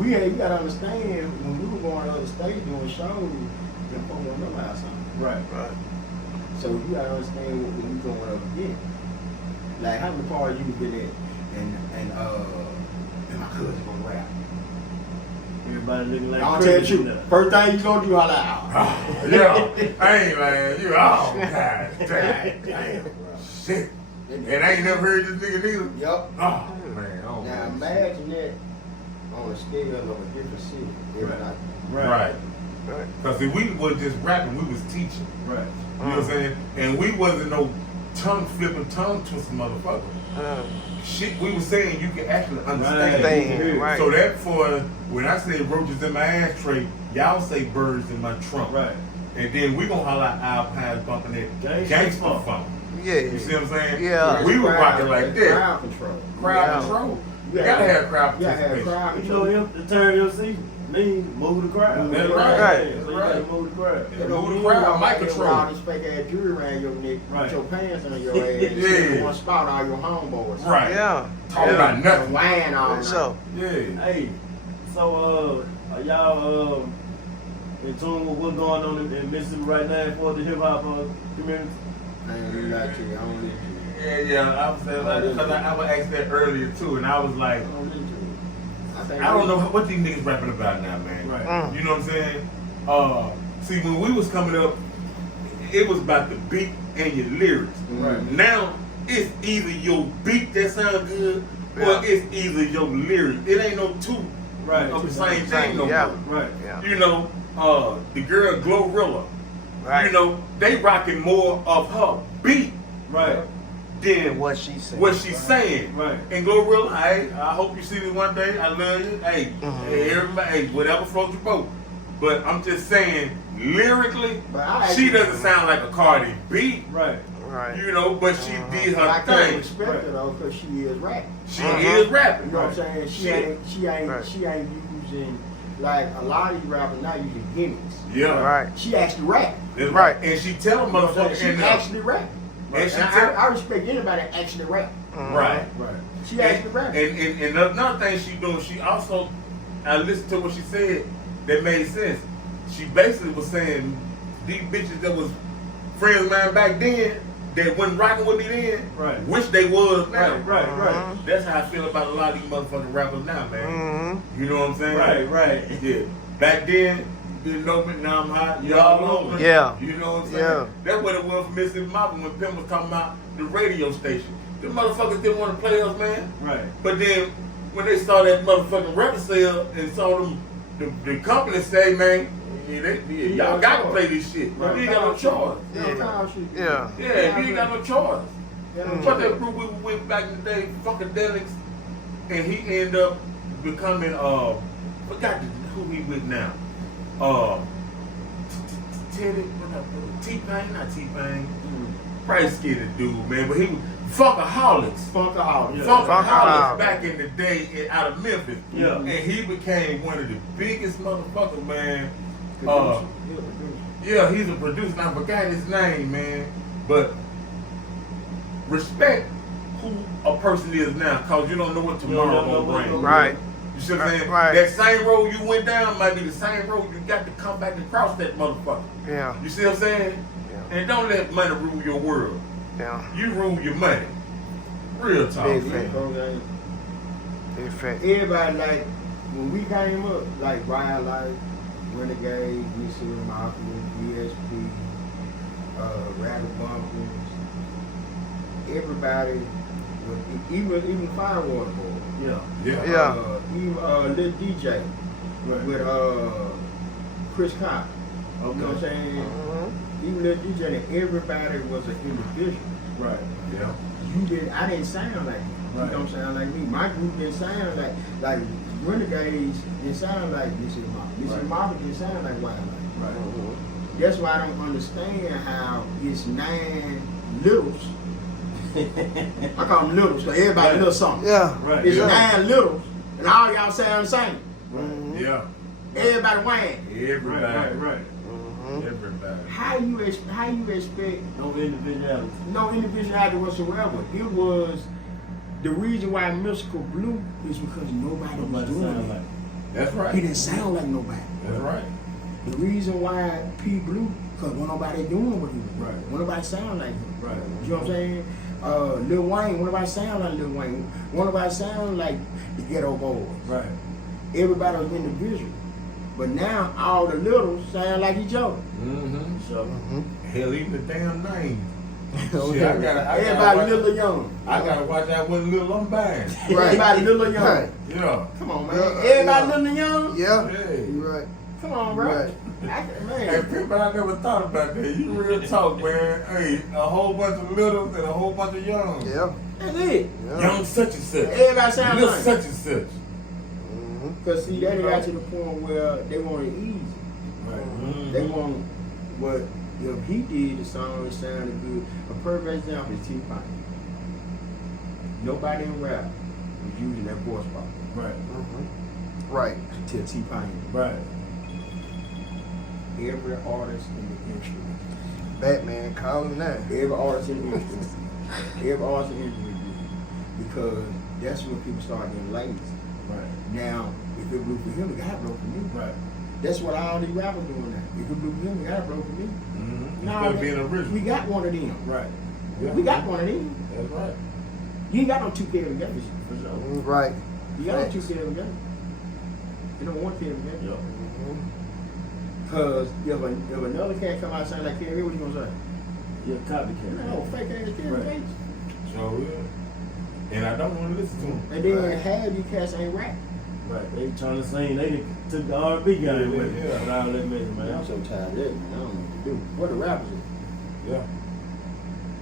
You gotta understand when we were going to other states doing shows, them folks don't know about something. Right. Right. So you gotta understand what we going up against. Like how many parties you been at and my cousin gonna rap. Everybody looking like I'll tell crickets you, in there. first thing you gonna do, holla out. Yeah. I ain't lying. You oh god damn. Damn. Shit. And I ain't never heard this nigga neither. Yep. Oh man. Oh, Now man. imagine that on a scale of a different city every night. Right. Right. Because if we was just rapping, we was teaching. Right. You know what I'm saying? And we wasn't no tongue flipping, tongue twisting motherfucker. Shit we was saying you can actually understand. Thing, right. So that for when I say roaches in my ashtray, y'all say birds in my trunk. Right. And then we gonna holler out our pines bumping that Gangsta gangsta funk. funk. Yeah. You see what I'm saying? Yeah. We were Crowd- rocking like that. Crowd control. Crowd Yeah. control. You Yeah. gotta have crowd You gotta have participation. crowd You control. know him to turn your seat means move the crowd. That's right. So you Right. gotta move the crowd. Yeah. Move the crowd, mic control. All this fake ass jewelry around your neck, Right. with your pants on your ass, Yeah. in one spot, all your homeboys. Right. Yeah. Talk Yeah. about And nothing. wine all night. So, Yeah. Hey, so are y'all in tune with what's going on in Mississippi right now for the hip hop community? I ain't gonna lie to you, I don't listen to it. Yeah, I was saying like, because I was asked that earlier too, and I was like, I don't listen to it. think I don't know what these niggas rapping about now, man. Right. You know what I'm saying? See, when we was coming up, it was about the beat and your lyrics. Right. Now it's either your beat that sound good, Yeah. or it's either your lyrics. It ain't no two Right. of the same thing no Yeah. more. Right. Yeah. You know, the girl Glorilla, Right. you know, they rocking more of her beat Right. than What she said. what she's saying. Right. And Glorilla, hey, I hope you see me one day. I love you. Hey, hey, everybody, hey, whatever floats your boat. But I'm just saying, lyrically, But I she actually- doesn't sound like a Cardi B, Right. Right. you know, but she did But I her can't thing. respect her though, because she is rapping. She Uh-huh. is You rapping. know what I'm saying? She Shit. Right. ain't using like a lot of these rappers now using gimmicks. Yeah. Right. She actually rap. That's Right. And she tell You know what I'm saying? motherfuckers She in there. actually rap. And she And tell, I respect anybody that actually rap. right. Right. She actually rap. And another thing she doing, she also, I listened to what she said that made sense. She basically was saying these bitches that was friends of mine back then that wasn't rocking with me then, Right. wish they was now. Right. Right. Right. That's how I feel about a lot of these motherfucking rappers now, man. Mm-hmm. You know what I'm saying? Right. Right. Yeah. Back then, didn't know me, now I'm hot. Y'all know me. Yeah. You know what I'm saying? Yeah. That's what it was for Mississippi Mafia when Pimp was talking about the radio station. Them motherfuckers didn't want to play us, man. Right. But then when they saw that motherfucking record sale and saw them, the company say, man, y'all got to play this shit. Right. You ain't got no choice. Yeah. Yeah, you ain't got no choice. Mm. But that group we were with back in the day, Funkadelics, and he ended up becoming forgot who he with now. Teddy, T-Pain, not T-Pain. Price skinny dude, man, but he was Funkaholics. Funkaholics. Funkaholics back in the day out of Memphis. Yeah. And he became one of the biggest motherfuckers, man. Yeah, he's a producer. I forgot his name, man. But respect who a person is now, cause you don't know what tomorrow gonna bring. Right. You see what I'm saying? Right. That same road you went down might be the same road you got to come back and cross that motherfucker. Yeah. You see what I'm saying? Yeah. And don't let money rule your world. Yeah. You rule your money. Real talk. Big man. fact. Big fact. Everybody, like, when we came up, like Wildlife, Renegade, Mississippi Mafia, ESP, Rattle Bumpers, everybody, even Firewater Boy. Yeah. Yeah. Yeah. Even Lil DJ Right. with Chris Cox. You know what I'm saying? Mhm. Even Lil DJ, and everybody was an individual. Right. Yeah. I didn't sound like you. Right. You don't sound like me. My group didn't sound like Renegades didn't sound like Mississippi Mafia. Mississippi Mafia didn't sound like Wildlife. Right. That's why I don't understand how it's 9 littles. I call them littles because everybody little something. Yeah. Right. It's Yeah. 9 littles, and all y'all sound the same. Mhm. Yeah. Everybody whine. Everybody. Right. Mhm. Everybody. How you expect No individuality. no individuality whatsoever? It was the reason why Mystical blew is because nobody was Nobody doing sound it. like. That's He right. didn't sound like nobody. That's right. The reason why P blew, because nobody doing what he was. Right. Nobody sound like him. Right. You know what I'm saying? Lil Wayne, nobody sound like Lil Wayne. Nobody sound like the Ghetto Boys. Right. Everybody was individual. But now all the littles sound like each other. Mm-hmm. So. Mhm. Hell, even the damn name. So Shit, I gotta everybody watch- little young. I gotta watch out when little I'm buying. Everybody little young. Right. Yeah. Come on, man. Yeah, Everybody yeah. little young. Yeah. Hey. You right. Come on, bro. Right. Hey, people, I never thought about that. You real talk, man. Hey, a whole bunch of littles and a whole bunch of youngs. Yeah. That's it. Yeah. Young such and such. Everybody sound Little like. such and such. Mhm. Because see, they got to the point where they want it easy. Right. They want what if he did the song, it sounded good. A perfect example is T-Pain. Nobody in rap was using that voice box Right. Mhm. Right. until T-Pain. Right. Every artist in the instrument. Batman calling now. Every artist in the instrument. Every artist in the instrument. Because that's when people start getting lazy. Right. Now, if it blew for him, it got blow for me. Right. That's what all these rappers doing now. If it blew for him, it got blow for me. Mm-hmm. Nah, Instead of man, being original. we got one of them. Right. Yeah. We got one of them. That's right. You ain't got no 2 Kevin Gates for sure. Mhm. Right. You got no Facts. 2 Kevin Gates. You don't want Kevin Gates. Yeah. Mhm. Because if another cat come out saying like Kevin Gates, what you gonna say? You're a copycat. No, fake ass Kevin Right. Gates. So yeah. And I don't want to listen to him. And then Right. half you cats ain't rap. Right. They trying to sing. They took the R&B guy Yeah, with yeah. it. With all that mess, Man, I'm man. so tired of that, man. I don't know what to do. What the rappers is? Yeah.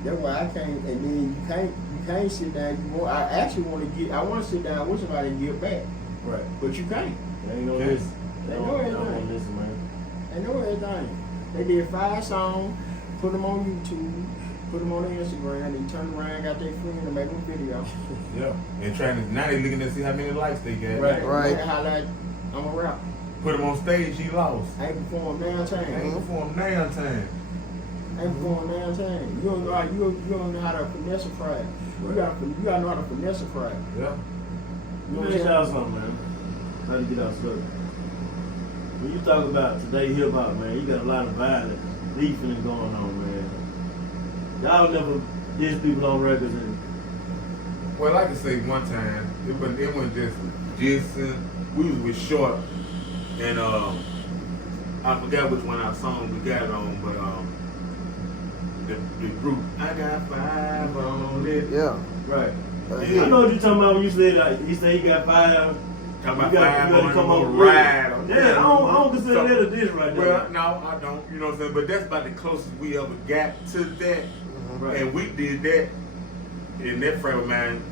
That's why I can't. And then you can't sit down. I actually want to get. I want to sit down with somebody and give back, Right. but you can't. They ain't gonna Yeah. listen. They They don't know want everything. to listen, man. They know everything. They did 5 songs, put them on YouTube, put them on their Instagram, they turned around, got their friend and made them video. Yeah. And trying to, now they looking to see how many likes they got. Right. Right. They highlight, I'm a rapper. Put him on stage, he lost. I ain't performed now Ain't time. perform now time. I ain't performed now time. You don't know how you don't know how to finesse a crowd. You gotta know how to finesse a crowd. Yeah. Let me ask y'all something, man. How to get out of when you talk about today hip hop, man, you got a lot of violence, beefing going on, man. Y'all never diss people on records and Well, I can say one time, it wasn't just Jason. We was with Short, and I I forgot which one our song we got it on, but the group I got 5 on it. Yeah. Right. Yeah. I know what you're talking about when you said like, you say you got 5. Talking about You 5 gotta on come it, on on with it. ride. Yeah, I don't consider that a diss right there. Well, no, I don't. You know what I'm saying? But that's about the closest we ever got to that. Right. And we did that in that frame of mind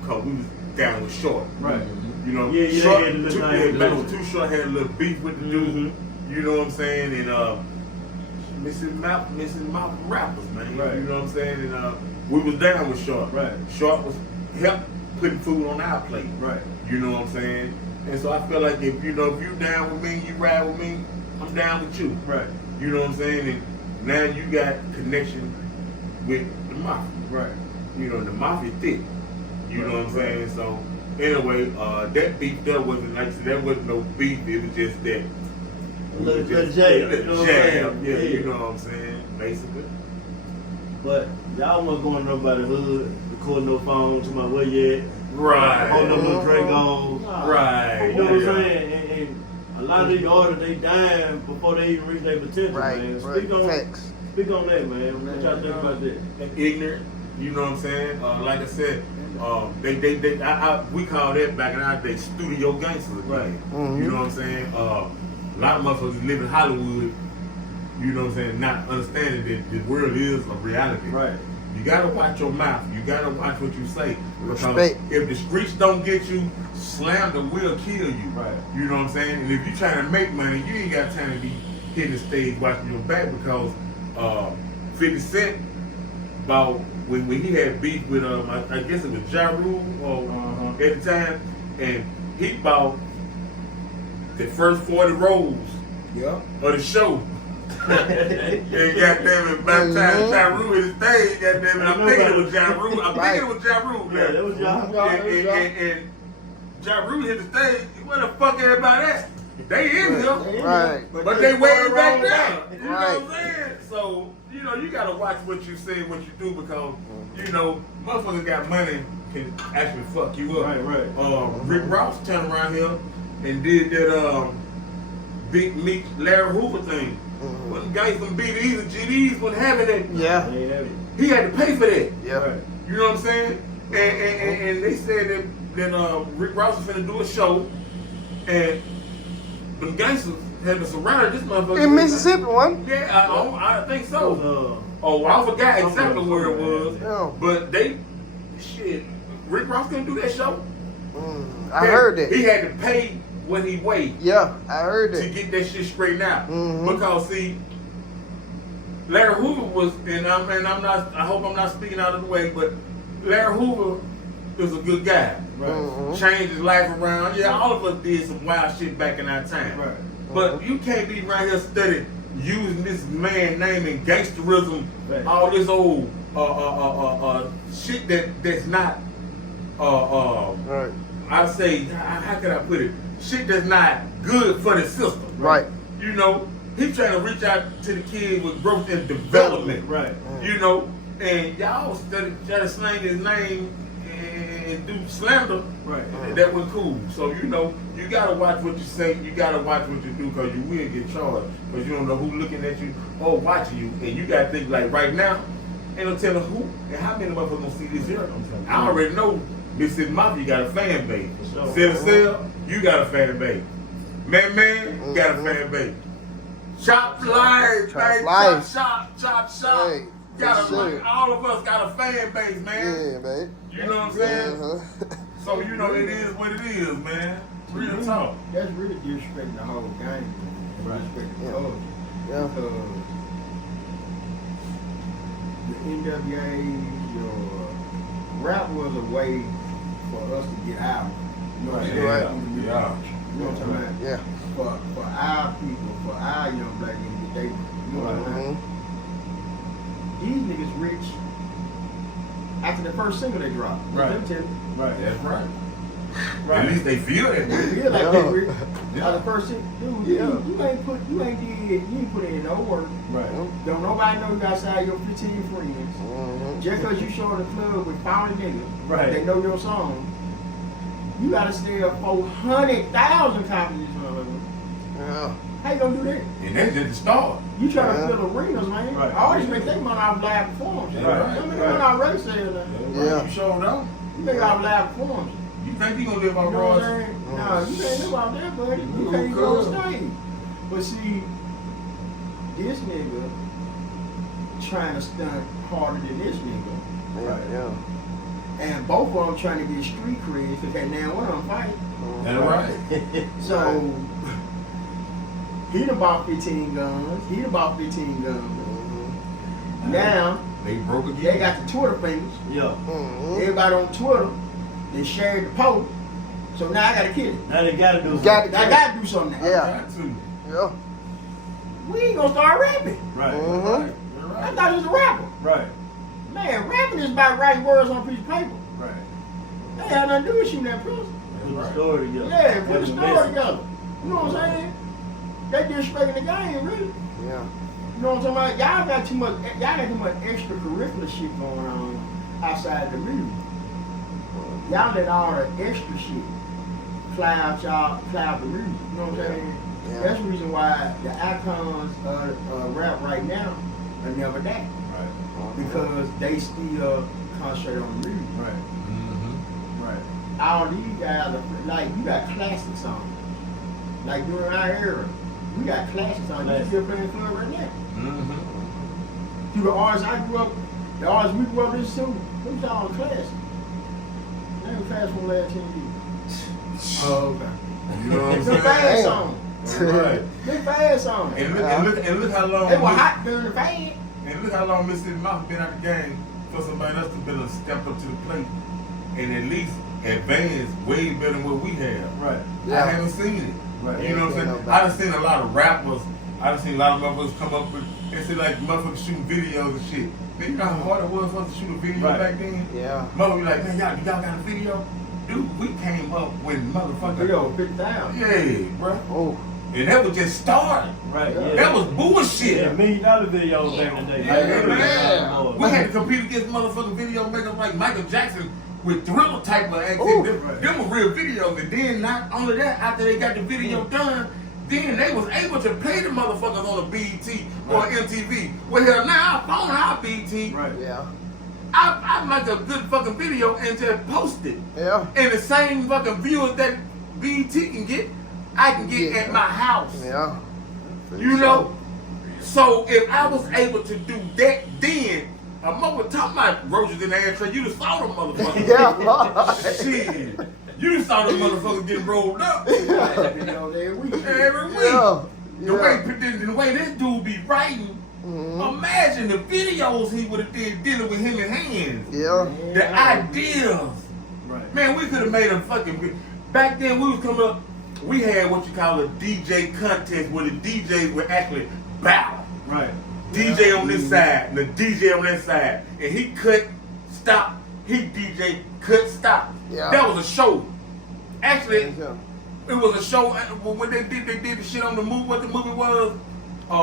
because we was down with Short. Right. You know, Yeah, Short, they had a little Too, thing with man, it. was Too Short had a little beef with the dude. You know what I'm saying? And missing mouth rappers, man. Right. You know what I'm saying? And we was down with Short. Right. Short was help putting food on our plate. Right. You know what I'm saying? And so I feel like if you down with me, you ride with me, I'm down with you. Right. You know what I'm saying? And now you got connection with the mafia. Right. You know, the mafia thick. You know what I'm saying? So anyway, that beef there wasn't like I said, that wasn't no beef, it was just that Little jab, you know what I'm saying? yeah, Yeah. you know what I'm saying, basically. But y'all wasn't going to nobody's hood, recording no phone, talking about where you at. Right. Holding them little Dragos. Right. You know what I'm saying? And a lot of these artists, they dying before they even reach their potential, Right. man. Right. Facts. Speak on that, man. What y'all think about that? And ignorant, you know what I'm saying? Like I said, we call that back in our day studio gangsters. Right. You know what I'm saying? A lot of motherfuckers live in Hollywood, you know what I'm saying, not understanding that the world is a reality. Right. You gotta watch your mouth. You gotta watch what you say. Because Respect. if the streets don't get you, slander will kill you. Right. You know what I'm saying? And if you trying to make money, you ain't got time to be hitting the stage watching your back because 50 Cent about when he had beef with I guess it was Ja Rule at the time, and he bought the first 40 rows of the show. And goddamn it, by the time Ja Rule hit the stage, goddamn it, I'm thinking it was Ja Rule. I'm thinking it was Ja Rule. Yeah, that was y'all. And Ja Rule hit the stage. Where the fuck everybody at? They in here. Right. But they waiting back there. You know Right. what I'm saying? So, you know, you gotta watch what you say and what you do because, you know, motherfuckers got money can actually fuck you up. Right. Rick Ross turned around here and did that Big Meat Larry Hoover thing. When the guys from BDs and GDs wasn't having it. Yeah. They have it. He had to pay for that. Yeah. Right. You know what I'm saying? And they said that Rick Ross was finna do a show and them gangsters had to surround this motherfucker. In Mississippi, one. Yeah, I think so. Was, I forgot exactly where it was. Yeah. But Rick Ross couldn't do that show. I heard that. He had to pay what he weighed Yeah, I heard to that. get that shit straightened out. Mhm. Because see, Larry Hoover was, and I'm not. I hope I'm not speaking out of the way, but Larry Hoover was a good guy. right. Changed his life around. Yeah, all of us did some wild shit back in our time. Right. But you can't be right here studying using this man name and gangsterism, Right. all this old shit that's not Right. I'd say how can I put it? Shit that's not good for the system. Right. You know, he's trying to reach out to the kids with growth and development. Right. You know, and y'all try to slang his name and do slander. Right. That was cool. So, you know, you got to watch what you say. You got to watch what you do because you will get charged. Because you don't know who's looking at you or watching you. And you got to think like right now, ain't no telling who and how many motherfuckers going to see this here. I already know Mississippi Mafia got a fan base. Sure. Sell, you got a fan base. Man, got a fan base. Chop Life, Chop man. Life. Chop. Hey, Got for sure. all of us got a fan base, man. Yeah, man. You know what I'm saying? Uh-huh. So you know it is what it is, man. Real talk. That's really disrespecting the whole game. Right. Disrespecting the Yeah. culture. Yeah. Because the NWA, your rap was a way for us to get out. You know what I'm saying? Right. You know what I'm talking about? Yeah. For our people, for our young black men, they, you know what I'm saying? Mhm. These niggas rich after the first single they dropped. Right. Let me tell you. Right. That's right. Right. At least they feel that They way. feel like Yeah. they rich. Yeah. After the first single, dude, Yeah. you ain't put in no work. Right. Don't nobody know you outside your 15 friends. Mhm. Just because you show the club with 40 niggas, Right. they know your song. You gotta sell 400,000 copies of this motherfucker. Yeah. How you gonna do that? And that's just the start. You trying to fill arenas, man. Right. All these make their money off live performance. Right. You know what I race sales now. Yeah. You showed up. You make off live performance. You think you gonna live You off know what I'm royalties? saying? No, you can't live out there, buddy. You can't go on stage. But see, this nigga trying to stunt harder than this nigga. Yeah. And both of them trying to get street cred because that now one of them fight. That's right. So he done bought 15 guns. He done bought 15 guns. Now They broke again. they got the Twitter fingers. Yeah. Everybody on Twitter, they shared the post. So now I gotta kill it. Now they gotta do something. Got Now I gotta do something now. Yeah. Got to. Yeah. We ain't gonna start rapping. Right. Mhm. I thought he was a rapper. Right. Man, rapping is about writing words on a piece of paper. Right. That had nothing to do with shooting that pistol. Put the story together. Yeah, put the Give them a story message. together. You know what I'm saying? They disrespecting the game, really. Yeah. You know what I'm talking about? Y'all got too much extracurricular shit going on outside the music. Y'all let all the extra shit cloud the music. You know what I'm saying? Yeah. That's the reason why the icons of rap right now are never that. Right. Because they still concentrate on the music. Right. Mm-hmm. Right. All these guys are like, you got classic songs. Like during our era, we got classic songs. You still playing the club right now. Mm-hmm. Through the artists I grew up, the artists we grew up listening to, them all classic. They ain't classic for the last 10 years. Oh, okay. You know what I'm Them saying? fast songs. Right. Them fast songs. And look how long They were hot during the fad. And look how long Mississippi Mouth been out the game for somebody else to be able to step up to the plate and at least advance way better than what we have. Right. Yeah. I haven't seen it. Right. You know what I'm saying? I done seen a lot of rappers. I done seen a lot of motherfuckers come up with and say like motherfuckers shooting videos and shit. Man, you know how hard it was for us to shoot a video Right. back then? Yeah. Motherfuckers like, man, y'all got a video? Dude, we came up when motherfuckers. Yo, 50,000. Yeah, bro. Oh. And that was just starting. Right. Yeah. That was bullshit. Yeah, $1 million videos back in the day. Yeah, Like, man. We yeah. had to compete against motherfucking video makers like Michael Jackson with Thriller type of activity. Ooh. Them were real videos. And then not only that, after they got the video done, then they was able to pay the motherfuckers on a BET or MTV. Well, hell, now I phone our BET. Right. Yeah. I make a good fucking video and just post it. Yeah. And the same fucking viewers that BET can get, I can get Yeah. at my house. Yeah. You know? So if I was able to do that then, I'm over talking about roaches in the ashtray, you just saw them motherfuckers. Yeah. Shit. You just saw them motherfuckers getting rolled up Video every week. every week. Yeah. The way this dude be writing, imagine the videos he would have did dealing with him in hands. Yeah. The ideas. Right. Man, we could have made a fucking. Back then, we was coming up. We had what you call a DJ contest where the DJs were actually battle. Right. DJ on this side and the DJ on that side, and he cut, stop. He DJ cut, stop. Yeah. That was a show. Actually, Yeah. it was a show when they did the shit on the movie. What the movie was?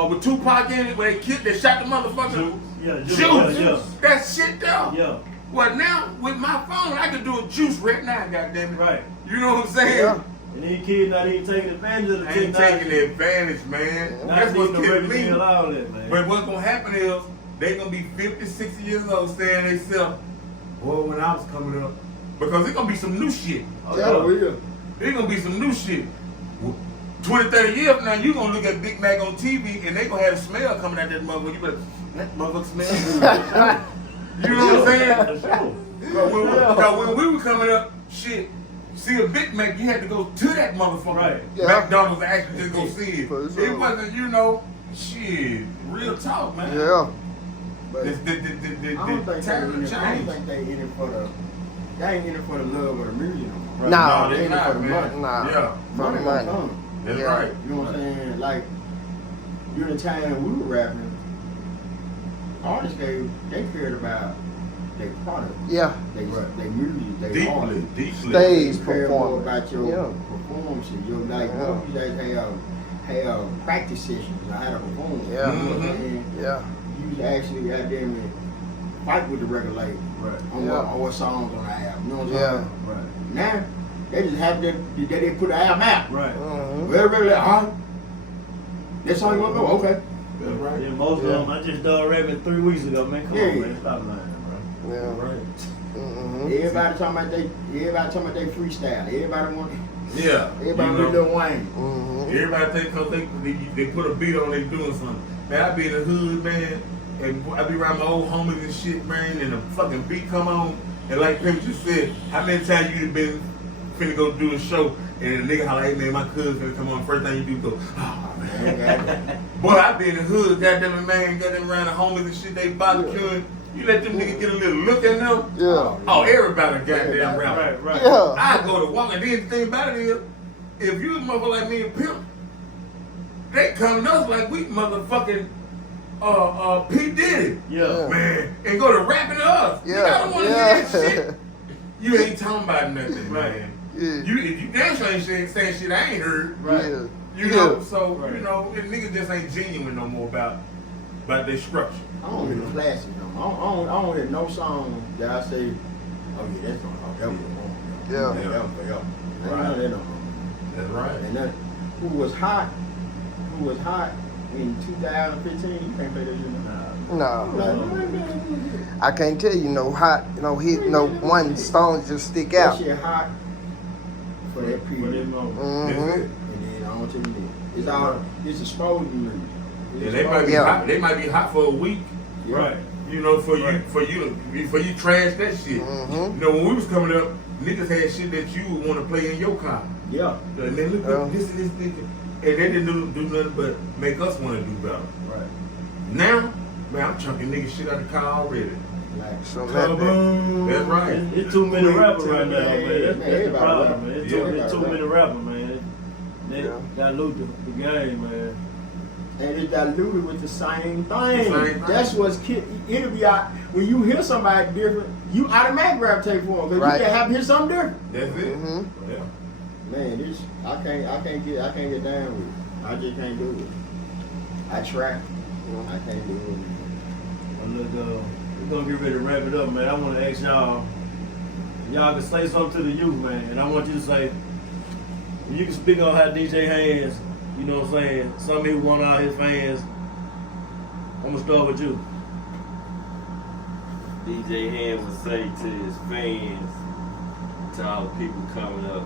With Tupac in it, where they shot the motherfucker. Yeah. Juice. Yeah. That shit there. Yeah. Well, now with my phone, I can do a juice right now. Goddamn it. Right. You know what I'm saying? Yeah. And these kids not even taking advantage of the I ain't technology. taking advantage, man. Yeah. Not That's what's even killing me. allow that, man. But what's gonna happen is they gonna be 50, 60 years old saying they self, boy, when I was coming up. Because it's gonna be some new shit. Yeah. It's gonna be some new shit. 20, 30 years from now, you gonna look at Big Mac on TV and they gonna have a smell coming out that motherfucker. You better, that motherfucker smell good. You know what I'm saying? For sure. Cause when we were coming up, shit, see a Big Mac, you had to go to that motherfucker. Right. Yeah. McDonald's actually just go see it. For sure. It wasn't, you know, shit, real talk, man. Yeah. But The I don't think time they changed. in it for the. They ain't in it for the love of the music no more. Right. Nah. No, they in it for not, the man. money. Nah. Yeah, For Money the gonna money. come. that's Yeah. right. You know what I'm saying? Like during the time we were rapping, artists they cared about their product, Yeah. they music, they art. Deeply. Stage They care more performance. about your Yeah. performances. Your like Yeah. you guys have practice sessions on how to perform. Yeah. You know what I'm saying? Yeah. You used to actually out there and fight with the record label Right. on Yeah. what songs on the album. You know what I'm Yeah. saying? Right. Now they just have they put the album out. Right. Mhm. Very like, huh? That's all you want to go. Okay. That's right. Yeah, most of them, I just done rapping 3 weeks ago, man. Come on, man. Stop lying, bro. Yeah. Right. Everybody talking about they freestyle. Everybody want. Yeah. Everybody you with know, Lil Wayne. Everybody think because they put a beat on, they doing something. Man, I be in the hood, man, and I be around my old homies and shit, man, and the fucking beat come on, and like Pimp just said, how many times you been finna go do a show, and the nigga holla, hey man, my cousin finna come on, first thing you do go, oh man. Boy, I be in the hood, goddamn it, man, goddamn around the homies and shit, they barbecuing. You let them niggas get a little look at them. Yeah. Oh, everybody goddamn rapper. Right. Yeah. I go to walk, and then the thing about it is, if you a motherfucker like me and Pimp, they come to us like we motherfucking P. Diddy. Yeah. Man, and go to rapping to us. Yeah. You don't want to hear that shit. You ain't talking about nothing, Right. man. Yeah. You damn sure ain't saying shit I ain't heard. Right. Yeah. You know, Yeah. so Right. you know, the niggas just ain't genuine no more about their structure. I don't hear the classic though. I don't hear no song that I say, oh yeah, that's gonna that was wrong. Yeah. That was forever. Right. None of that no more. That's right. And that who was hot in 2015, you can't play that shit now. No. I can't tell you no hot, no hit, no one song just stick That out. shit hot for that For period. that moment. Mm-hmm. And then I want to tell you this. It's exposing music. Yeah, they might be Yeah. hot. They might be hot for a week. Yeah. Right. You know, for Right. you trash that shit. Mhm. You know, when we was coming up, niggas had shit that you would want to play in your car. Yeah. And then look Yeah. at this and this nigga. And they didn't do nothing but make us want to do better. Right. Now, man, I'm chunking nigga shit out of the car already. Like, So that, Kaboom. That's right. It's too many rappers right now, man. That's the Everybody problem, rap. man. It's Yeah. too many rappers, man. They Yeah. dilute the game, man. and it's diluted with the same thing. Same thing. That's what's it'll be out when you hear somebody different, you automatically gravitate for them because Right. you can have to hear something different. That's it. Mhm. Yeah. Man, this I can't get down with it. I just can't do it. I try. I can't do it. But look, we're gonna get ready to wrap it up, man. I want to ask y'all, y'all can say something to the youth, man. And I want you to say, you can speak on how DJ Hands, you know what I'm saying, some he want all his fans. I'm gonna start with you. DJ Hands would say to his fans, to all the people coming up,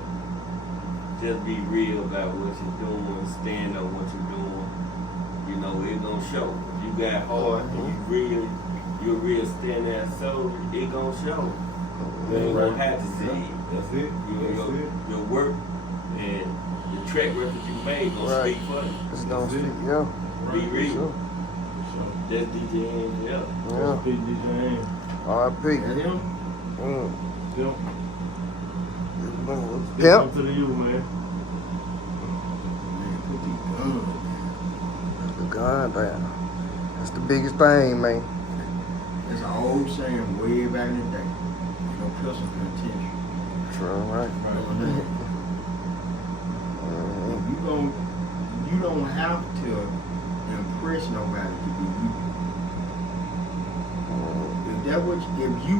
just be real about what you're doing, stand on what you're doing. You know, it gonna show. If you got heart, and you're a real stand-out soldier, it gonna show. You ain't gonna have to see it. That's it. Your work and the track record you made gonna Right. speak for you. It's gonna That's it. stick, yeah. Be real. Sure. That's DJ Hands, yeah. Yeah. Speak DJ Hands. R.I.P. That's him. Mm. Yep. Speak Yep. something to the youth, man. God damn. That's the biggest thing, man. It's an old saying way back in the day. No pistol can attention. True, right? You don't have to impress nobody to be you. If you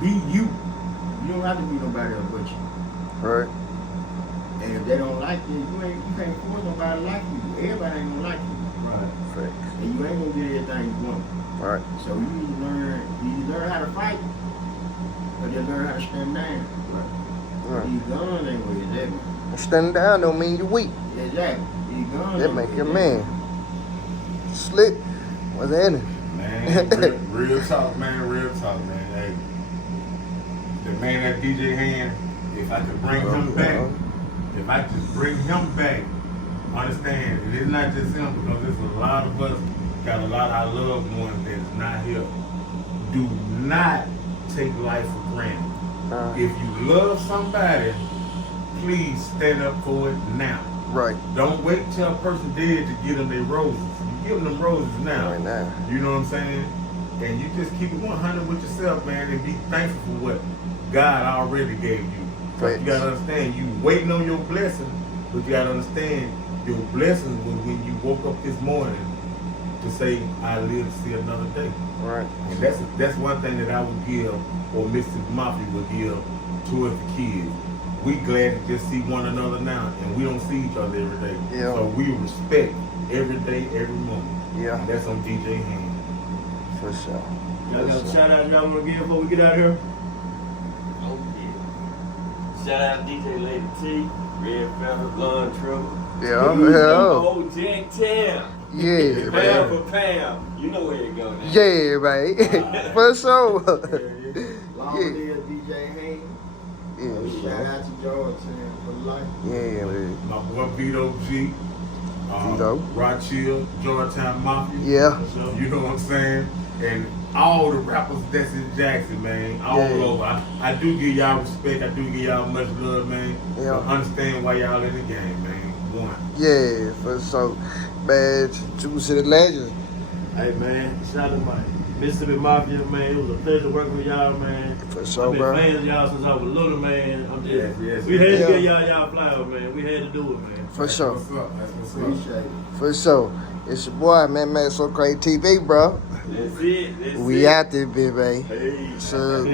be you, you don't have to be nobody else but you. Right. And if they don't like you, you can't force nobody to like you. Everybody ain't gonna like you. Right. Facts. And you ain't gonna get everything you want. Right. So you need to learn how to fight, or just learn how to stand down. Right. These guns ain't where it's at. Standing down don't mean you're weak. Exactly. These guns That ain't make where you a it's man. Slick. What's in it? Man, real talk, man. Real talk, man. Hey, the man that DJ Hand, if I could bring him back, if I just bring him back, understand, it is not just him because there's a lot of us, got a lot of our loved ones that's not here. Do not take life for granted. If you love somebody, please stand up for it now. Right. Don't wait till a person dead to give them their roses. You give them them roses now. Right now. You know what I'm saying? And you just keep it 100 with yourself, man, and be thankful for what God already gave you. Facts. You gotta understand, you waiting on your blessing, but you gotta understand your blessing was when you woke up this morning to say, I live to see another day. Right. And that's one thing that I would give, or Mr. Mafia would give towards the kids. we glad to just see one another now, and we don't see each other every day. Yeah. So we respect every day, every moment. Yeah. And that's on DJ hand. For sure. Y'all got a shout out y'all want to give before we get out of here? Oh, yeah. Shout out DJ Lady T, Red Feather, Blonde Trouble. Yeah, Old Jack Town. yeah, Pound man. for pound. You know where it go now. Yeah, man. For sure. Long Yeah. live DJ Haynes. Yeah, Shout out to Georgetown for life. yeah, man. My boy Vito G, Vito. Rothschild, Georgetown Mafia. Yeah. You know what I'm saying? And all the rappers that's in Jackson, man, all Yeah. over. I do give y'all respect. I do give y'all much love, man. Yeah. But understand why y'all in the game, man. One. Yeah, for sure. Man, Juicy the Legend. Hey man, shout out to my Mississippi Mafia, man. It was a pleasure working with y'all, man. For sure, I've been bro. fans of y'all since I was little, man. I'm just, Yes, we had to yes. get y'all flowers, man. We had to do it, man. For sure. What's up? That's what's up. Appreciate it. For sure. It's your boy, ManManSoCrazyTV, bro. That's it. That's We it. out there, baby. Hey. Sure, bro.